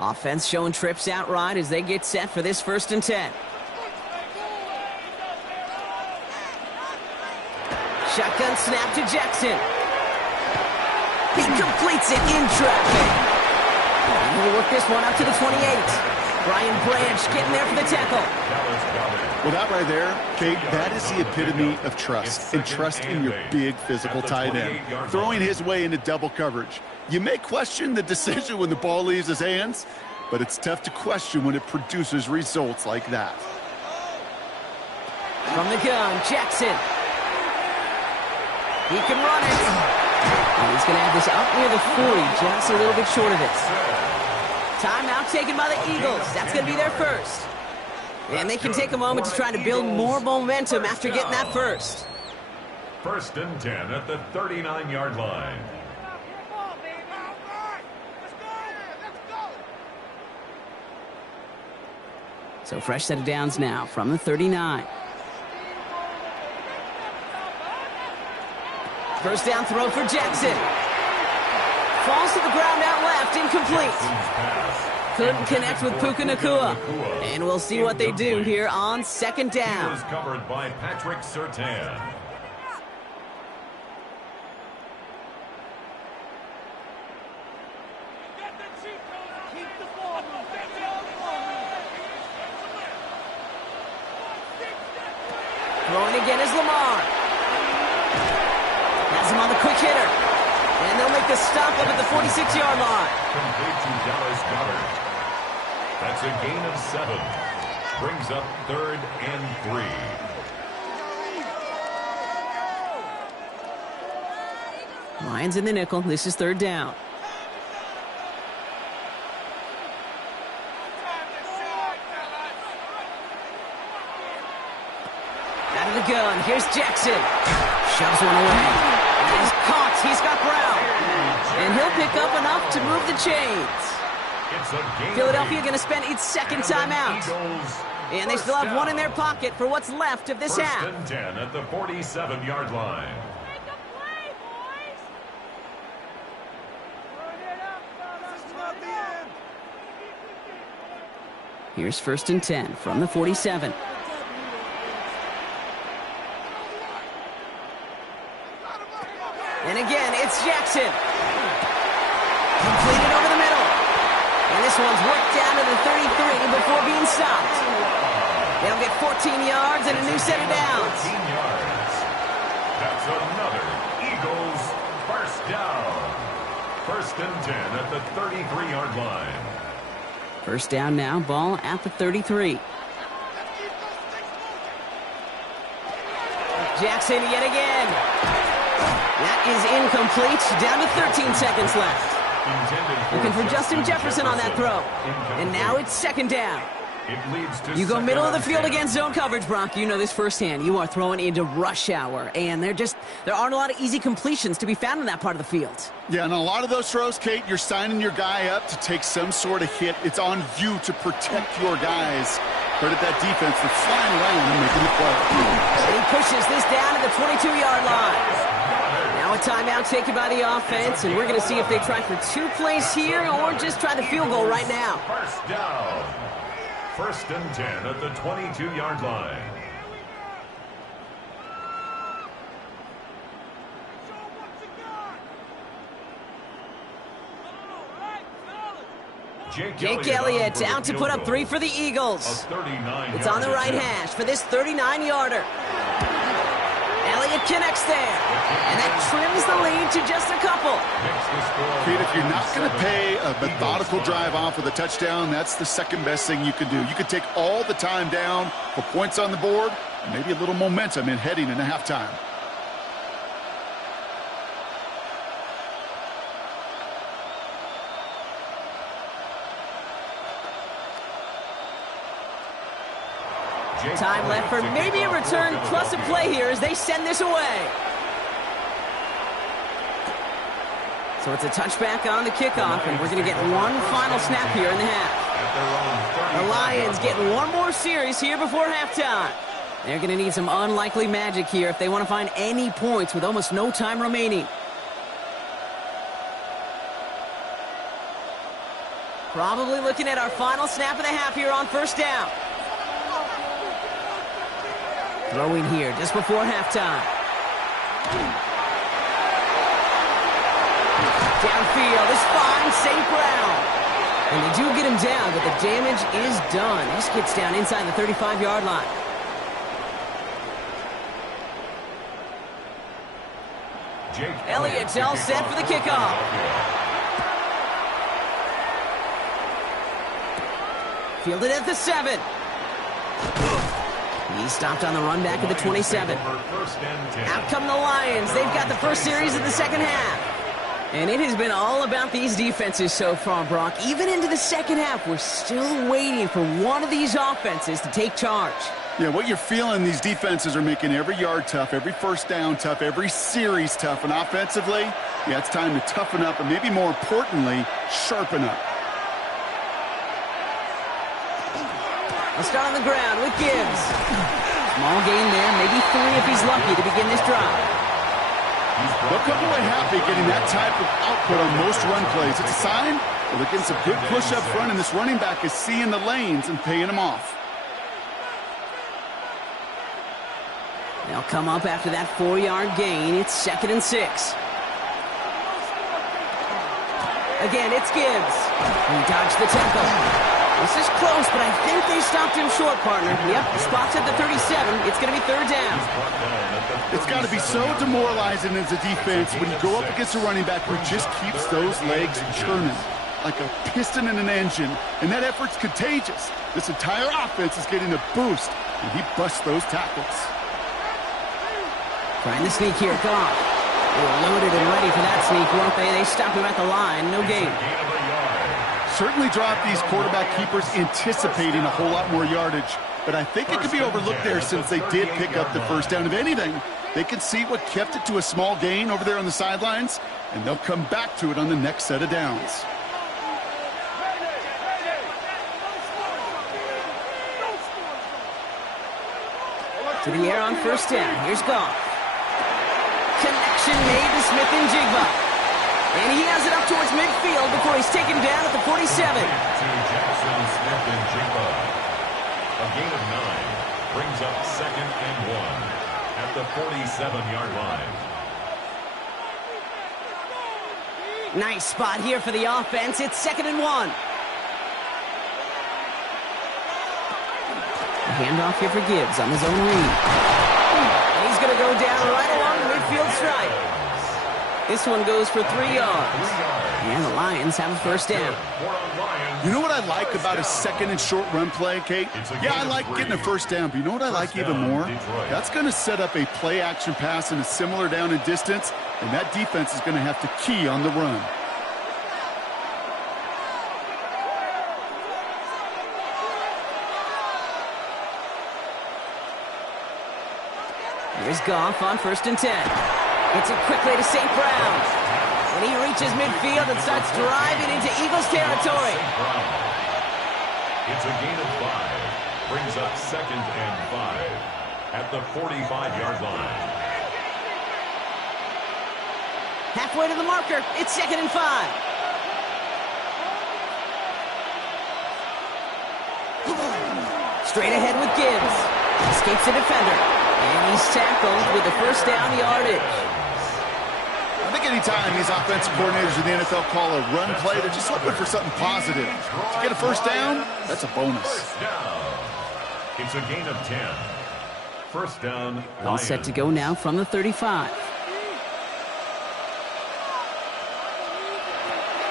Offense showing trips out right as they get set for this 1st and 10. Shotgun snap to Jackson. He completes it in traffic. And he'll work this one up to the 28. Brian Branch getting there for the tackle. Well, that right there, Kate, that is the epitome of trust. And trust in your big physical tight end. Throwing his way into double coverage. You may question the decision when the ball leaves his hands, but it's tough to question when it produces results like that. From the gun, Jackson. He can run it. And he's going to have this up near the 40, just a little bit short of it. Timeout taken by the Eagles. That's going to be their first. And they can take a moment to try to build more momentum after getting that first. 1st and 10 at the 39-yard line. So fresh set of downs now from the 39. First down throw for Jackson. Falls to the ground out left, incomplete. Couldn't connect with Puka Nacua. And we'll see what they do here on 2nd down. He was covered by Patrick Surtain. Throwing again is Lamar. Has him on the quick hitter. And they'll make the stop up at the 46-yard line. Complete to Dallas Goedert. That's a gain of 7. Brings up 3rd and 3. Lions in the nickel. This is 3rd down. Out of the gun. Here's Jackson. Shoves one away. He's caught. He's got ground. And he'll pick up enough to move the chains. Philadelphia going to spend its 2nd timeout. And they still have one in their pocket for what's left of this half. 1st and 10 at the 47-yard line. Here's 1st and 10 from the 47. And again, it's Jackson. Completed over the middle. And this one's worked down to the 33 before being stopped. They'll get 14 yards and a new set of downs. 14 yards. That's another Eagles first down. 1st and 10 at the 33-yard line. First down now, ball at the 33. Jackson yet again. That is incomplete. Down to 13 seconds left. Looking for Justin Jefferson on that throw. And now it's 2nd down. You go middle of the field against zone coverage, Brock. You know this firsthand. You are throwing into rush hour. And there aren't a lot of easy completions to be found in that part of the field. Yeah, and a lot of those throws, Kate, you're signing your guy up to take some sort of hit. It's on you to protect your guys. Credit that defense for flying around and making the play. And he pushes this down to the 22-yard line. Now a timeout taken by the offense, and we're going to see if they try for 2 plays here or just try the field goal right now. First down. 1st and 10 at the 22-yard line. Jake Elliott out to put up 3 for the Eagles. It's on the right hash for this 39-yarder. Elliott connects there, and that trims the lead to just a couple. Pete, if you're not going to pay a methodical drive off with a touchdown, that's the 2nd best thing you can do. You could take all the time down for points on the board, and maybe a little momentum in heading into halftime. Time left for maybe a return plus a play here as they send this away. So it's a touchback on the kickoff, and we're going to get one final snap here in the half. At their own 30. The Lions getting one more series here before halftime. They're going to need some unlikely magic here if they want to find any points with almost no time remaining. Probably looking at our final snap of the half here on first down. Throwing here just before halftime. Downfield is fine, St. Brown. And they do get him down, but the damage is done. This gets down inside the 35-yard line. Elliott's all set for the kickoff. Fielded at the 7. He stopped on the run back at the 27. Out come the Lions. They've got the first series of the second half. And it has been all about these defenses so far, Brock. Even into the second half, we're still waiting for one of these offenses to take charge. Yeah, what you're feeling, these defenses are making every yard tough, every first down tough, every series tough. And offensively, yeah, it's time to toughen up and maybe more importantly, sharpen up. Let's start on the ground with Gibbs. Small gain there, maybe 3 if he's lucky to begin this drive. They'll come away happy getting that type of output on most run plays. It's a sign that they're getting some good push up front, and this running back is seeing the lanes and paying them off. They'll come up after that 4-yard gain. It's 2nd and 6. Again, it's Gibbs. He dodged the tackle. This is close, but I think they stopped him short, partner. Yep, spot's at the 37. It's going to be 3rd down. It's got to be so demoralizing as a defense when you go up against a running back who just keeps those legs churning like a piston in an engine, and that effort's contagious. This entire offense is getting a boost, and he busts those tackles. Trying to sneak here, Goff. They were loaded and ready for that sneak, weren't they? They stopped him at the line, no gain. Certainly dropped these quarterback keepers anticipating a whole lot more yardage, but I think it could be overlooked there since they did pick up the first down. If anything, they can see what kept it to a small gain over there on the sidelines, and they'll come back to it on the next set of downs. To the air on first down. Here's Goff. Connection made to Smith and Jigba. And he has it up towards midfield before he's taken down at the 47. Jackson Smith and Jigba. A gain of 9 brings up 2nd and 1 at the 47-yard line. Nice spot here for the offense. It's 2nd and 1. Handoff here for Gibbs on his own read. And he's going to go down right along the midfield stripe. This one goes for 3 yards. And the Lions have a first down. You know what I like about a 2nd and short run play, Kate? Yeah, I like getting a first down, but you know what I like even more? That's going to set up a play action pass in a similar down and distance, and that defense is going to have to key on the run. Here's Goff on 1st and 10. Gets it quickly to St. Brown. When he reaches midfield and starts driving into Eagles territory. It's a gain of 5. Brings up 2nd and 5 at the 45-yard line. Halfway to the marker. It's 2nd and 5. Straight ahead with Gibbs. Escapes the defender. And he's tackled with the first down yardage. I think anytime these offensive coordinators in the NFL call a run play, they're just looking for something positive. To get a first down, that's a bonus. First down. It's a gain of 10. First down. All set to go now from the 35.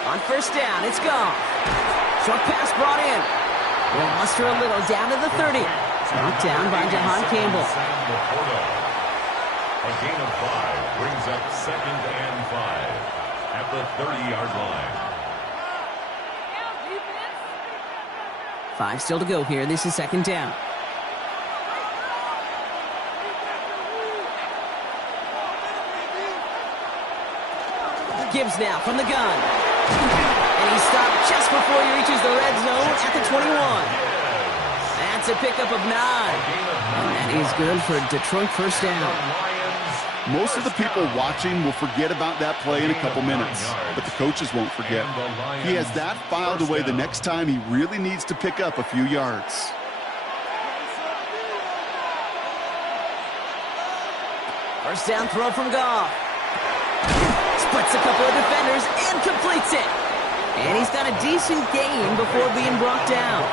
On first down, it's gone. Short pass brought in. Will muster a little down to the 30. Knocked down by Jahan Campbell. A gain of 5 brings up 2nd and 5 at the 30-yard line. 5 still to go here. This is 2nd down. Gibbs now from the gun. And And he stopped just before he reaches the red zone at the 21. That's a pickup of 9. And that is good for Detroit first down. Most of the people watching will forget about that play in a couple minutes, but the coaches won't forget. He has that filed away the next time he really needs to pick up a few yards. First down throw from Goff. Splits a couple of defenders and completes it. And he's got a decent gain before being brought down.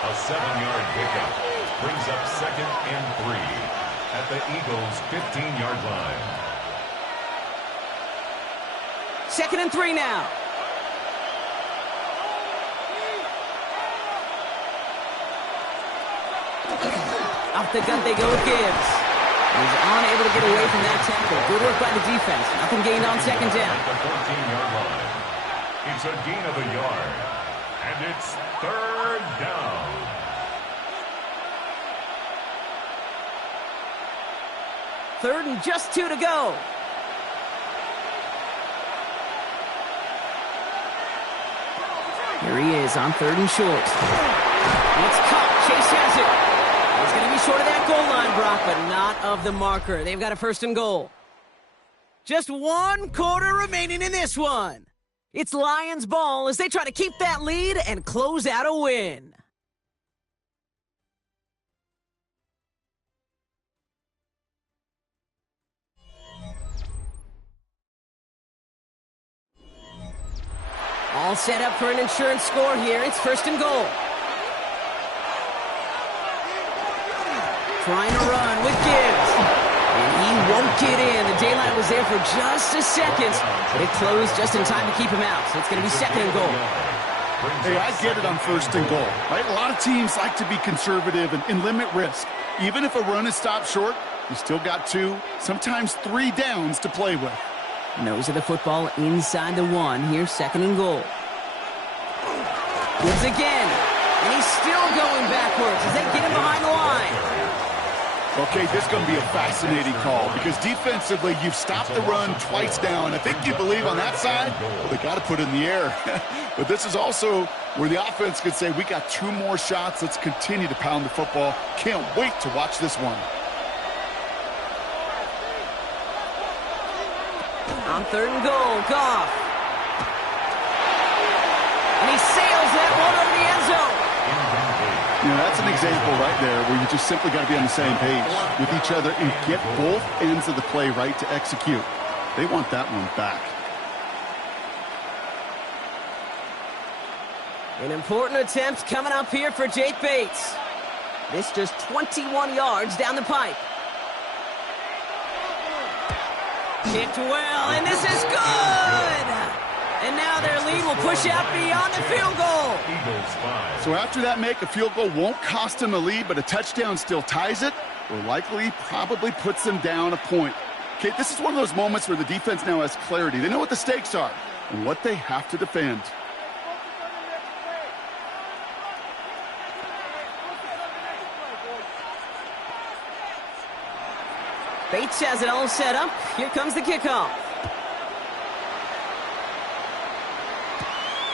A 7-yard pickup brings up 2nd and 3 at the Eagles' 15-yard line. 2nd and 3 now. Off the gut they go with Gibbs. He's unable to get away from that tackle. Good work by the defense. Nothing gained on 2nd down. At the 14-yard line. It's a gain of a yard. And it's 3rd down. Third and just 2 to go. Here he is on 3rd and short. It's caught. Chase has it. He's going to be short of that goal line, Brock, but not of the marker. They've got a 1st and goal. Just 1 quarter remaining in this one. It's Lions ball as they try to keep that lead and close out a win. All set up for an insurance score here. It's 1st and goal. Trying to run with Gibbs. And he won't get in. The daylight was there for just a second, but it closed just in time to keep him out. So it's going to be 2nd and goal. Hey, I get it on 1st and goal, right? A lot of teams like to be conservative and limit risk. Even if a run is stopped short, you still got 2, sometimes 3 downs to play with. Nose of the football inside the 1. Here's 2nd and goal. Gibbs again. And he's still going backwards as they get him behind the line. Okay, this is going to be a fascinating call because defensively, you've stopped the run twice down. I think you believe on that side, well, they got to put it in the air. But this is also where the offense could say, we got 2 more shots. Let's continue to pound the football. Can't wait to watch this one. On 3rd and goal, Goff. And he sails that one over the end zone. You know, that's an example right there where you just simply got to be on the same page with each other and get both ends of the play right to execute. They want that one back. An important attempt coming up here for Jake Bates. This just 21 yards down the pipe. Kicked well, and this is good! And now their lead will push out beyond the field goal. So after that make, a field goal won't cost them the lead, but a touchdown still ties it, or likely probably puts them down a point. Okay, this is one of those moments where the defense now has clarity. They know what the stakes are and what they have to defend. Bates has it all set up. Here comes the kickoff.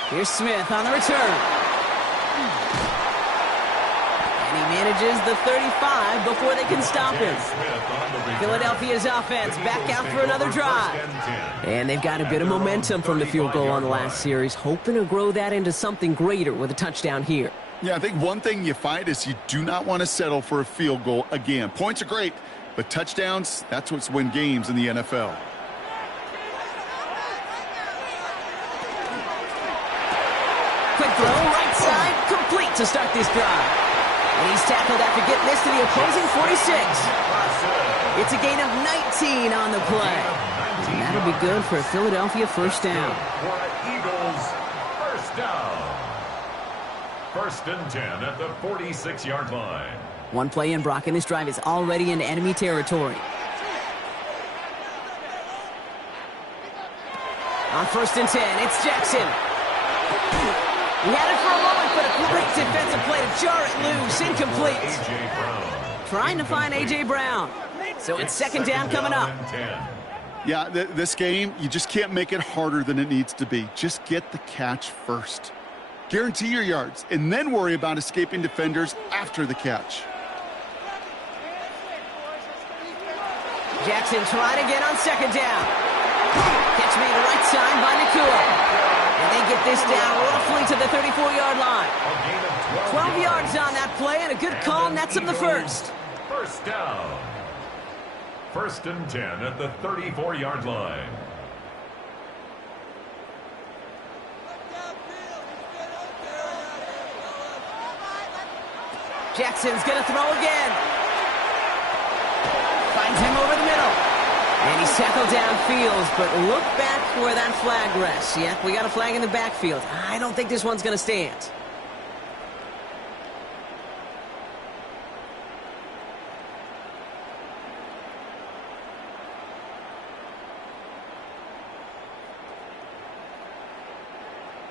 Here's Smith on the return. And he manages the 35 before they can stop him. Philadelphia's offense back out for another drive. And they've got a bit of momentum from the field goal on the last series, hoping to grow that into something greater with a touchdown here. Yeah, I think one thing you find is you do not want to settle for a field goal again. Points are great, but touchdowns, that's what's win games in the NFL. Quick throw, right side, complete to start this drive. And he's tackled after getting this to the opposing 46. It's a gain of 19 on the play. And that'll be good for a Philadelphia first down. For Eagles, first down. 1st and 10 at the 46-yard line. One play in, Brock, and this drive is already into enemy territory. On 1st and 10, it's Jackson. He had it for a moment, but a great defensive play to jar it loose. Incomplete. Trying to find A.J. Brown. So it's 2nd down coming up. Yeah, this game, you just can't make it harder than it needs to be. Just get the catch first. Guarantee your yards, and then worry about escaping defenders after the catch. Jackson trying again on second down. Catch made the right side by Nacua. And they get this down roughly to the 34-yard line. 12 yards on that play, and a good call nets him the first. First down. 1st and 10 at the 34-yard line. Jackson's going to throw again. Finds him over the middle. And he's tackled downfield, but look back where that flag rests. Yep, we got a flag in the backfield. I don't think this one's going to stand.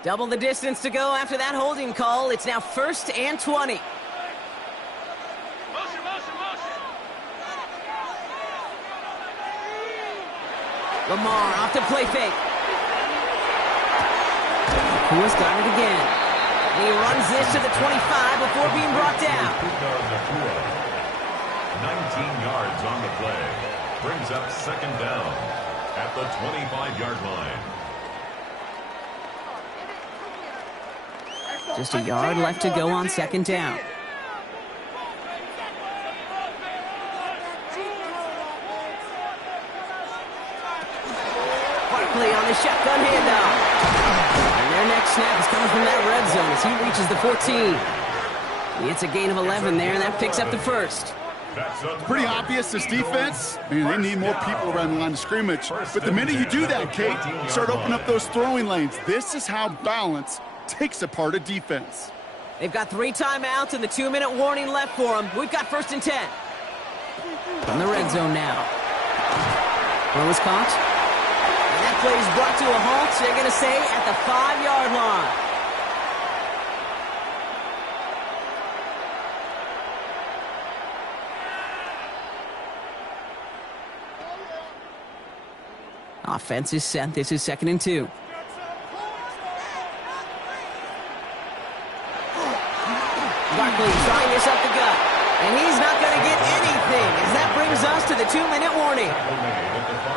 Double the distance to go after that holding call. It's now 1st and 20. Lamar off to play fake. Nacua's got it again. And he runs this to the 25 before being brought down. 19 yards on the play. Brings up 2nd down at the 25-yard line. Just a yard left to go on 2nd down. Barkley on the shotgun handoff. And their next snap is coming from that red zone as he reaches the 14. He gets a gain of 11 there, and that picks up the first. Pretty obvious, this defense, they need more people around the line of scrimmage. But the minute you do that, Kate, you start opening up those throwing lanes. This is how balance takes apart a defense. They've got 3 timeouts and the 2-minute warning left for them. We've got 1st and 10. From the red zone now. Throw was caught. And that play is brought to a halt, so they're going to say at the 5-yard line. Offense is set. This is 2nd and 2. Barkley trying this up the gut. And he's not going to get anything as that brings us to the 2-minute warning.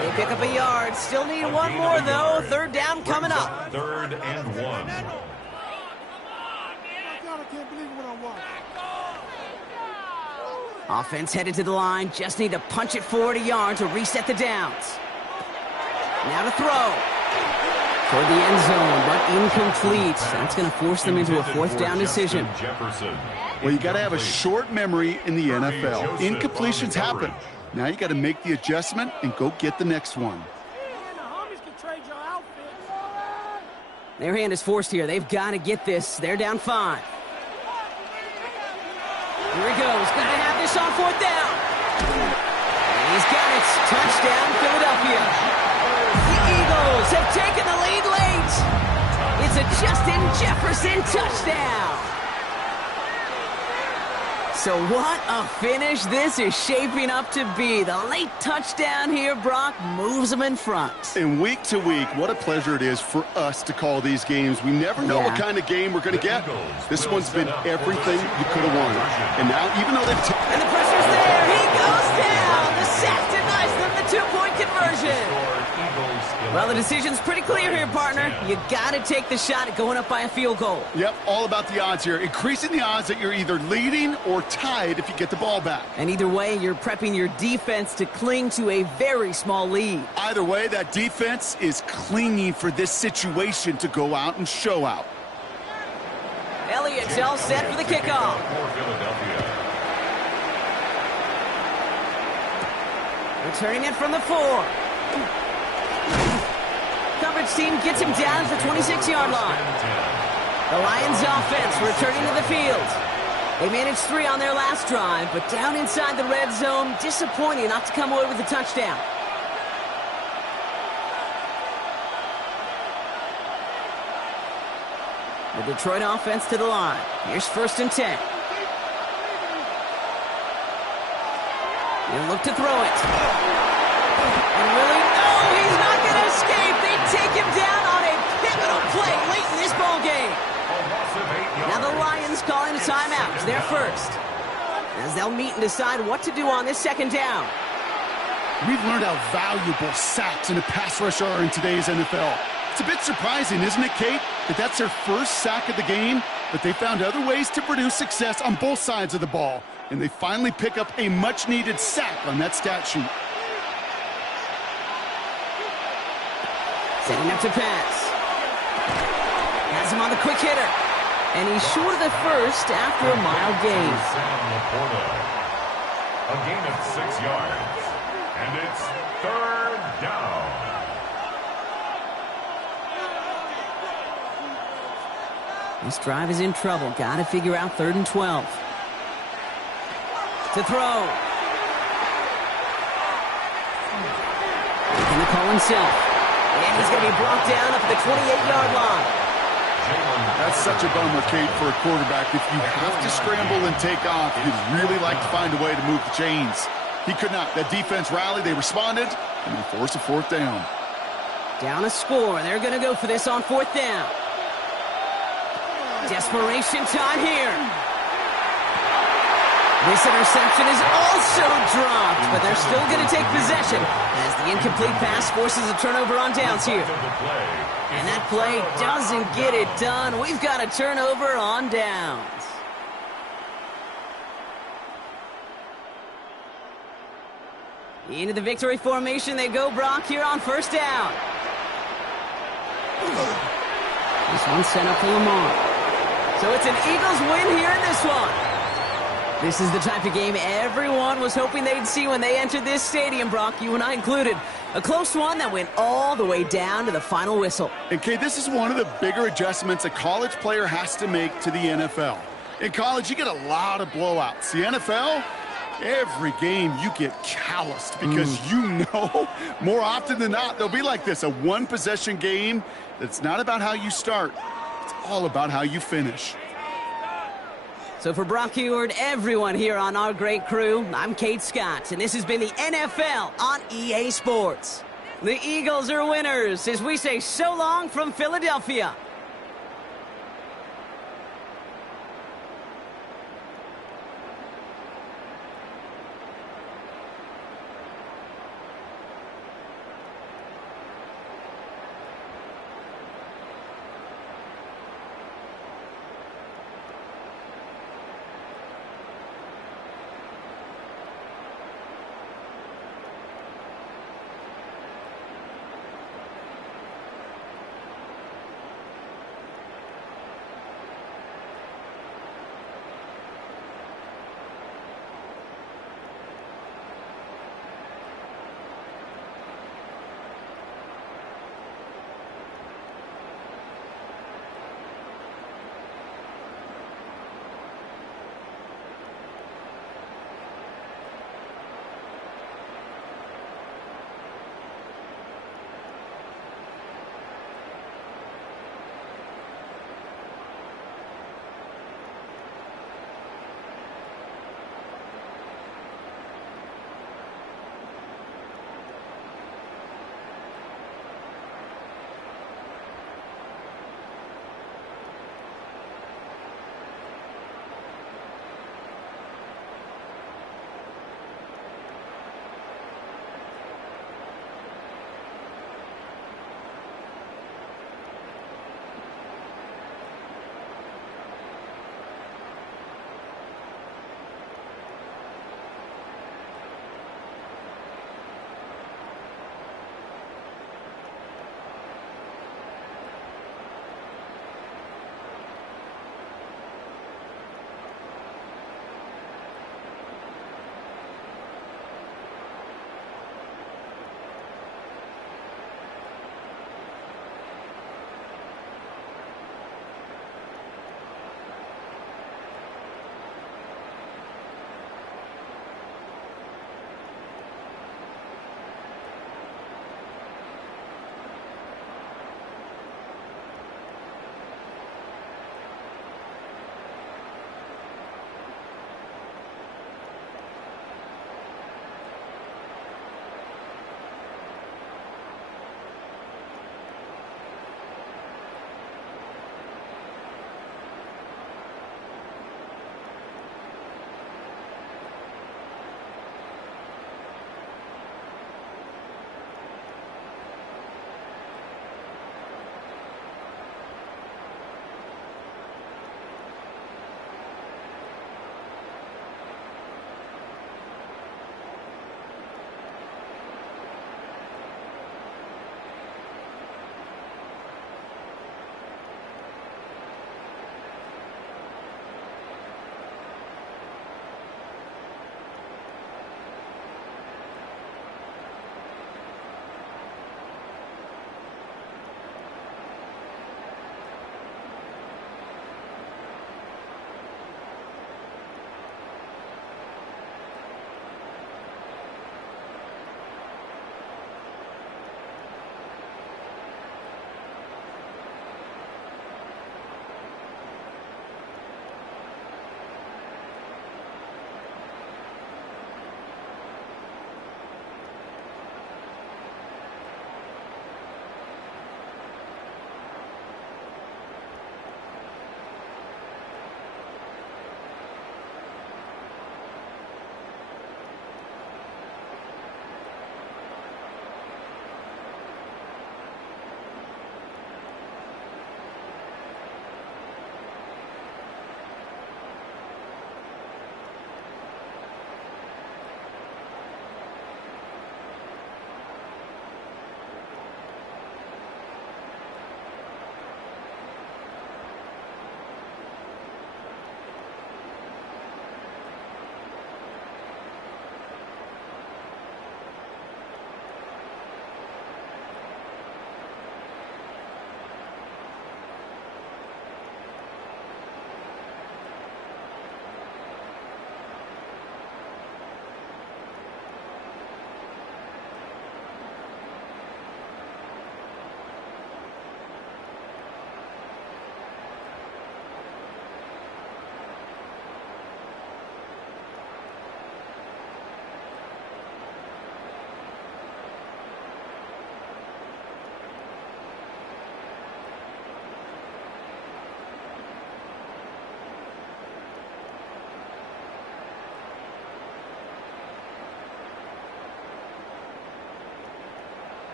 They pick up a yard. Still need one more, though. 3rd down coming up. 3rd and 1. Offense headed to the line. Just need to punch it forward a yard to reset the downs. Now to throw. Toward the end zone, but incomplete. That's going to force them into a 4th down decision. Well, you got to have a short memory in the NFL. Incompletions happen. Now you got to make the adjustment and go get the next one. Their hand is forced here. They've got to get this. They're down 5. Here he goes. Got to have this on 4th down. And he's got it. Touchdown, Philadelphia. Eagles have taken the lead late. It's a Justin Jefferson touchdown. So what a finish this is shaping up to be. The late touchdown here, Brock, moves them in front. And week to week, what a pleasure it is for us to call these games. We never know what kind of game we're going to get. This one's been everything you could have wanted. And now, even though they've... And the pressure's there. He goes down. The sack denies them the 2-point conversion. Well, the decision's pretty clear here, partner. You got to take the shot at going up by a field goal. Yep, all about the odds here. Increasing the odds that you're either leading or tied if you get the ball back. And either way, you're prepping your defense to cling to a very small lead. Either way, that defense is clinging for this situation to go out and show out. Elliott's all set for the kickoff. Returning it from the 4. Coverage team gets him down at the 26-yard line. The Lions offense returning to the field. They managed 3 on their last drive, but down inside the red zone, disappointing not to come away with a touchdown. The Detroit offense to the line. Here's 1st and 10. He'll look to throw it. And really, no! calling a timeout. It's their first. As they'll meet and decide what to do on this second down. We've learned how valuable sacks and a pass rush are in today's NFL. It's a bit surprising, isn't it, Kate, that that's their first sack of the game, but they found other ways to produce success on both sides of the ball, and they finally pick up a much-needed sack on that stat sheet. Setting up to pass. Has him on the quick hitter. And he's short of the first after a mild gain. Sam Laporta. A gain of 6 yards. And it's third down. This drive is in trouble. Got to figure out 3rd and 12. To throw. Going to call himself. And he's going to be brought down up at the 28-yard line. That's such a bummer, Kate, for a quarterback. If you have to scramble and take off, you'd really like to find a way to move the chains. He could not. That defense rallied, they responded, and they forced a 4th down. Down a score. They're going to go for this on 4th down. Desperation time here. This interception is also dropped, but they're still going to take possession as the incomplete pass forces a turnover on downs here. And that play doesn't get it done. We've got a turnover on downs. Into the victory formation they go, Brock, here on 1st down. This one set up for Lamar. So it's an Eagles win here in this one. This is the type of game everyone was hoping they'd see when they entered this stadium, Brock, you and I included. A close one that went all the way down to the final whistle. And, Kate, this is one of the bigger adjustments a college player has to make to the NFL. In college, you get a lot of blowouts. The NFL, every game you get calloused because you know more often than not they'll be like this, a one-possession game that's not about how you start. It's all about how you finish. So for Brock Huard, everyone here on our great crew, I'm Kate Scott, and this has been the NFL on EA Sports. The Eagles are winners as we say so long from Philadelphia.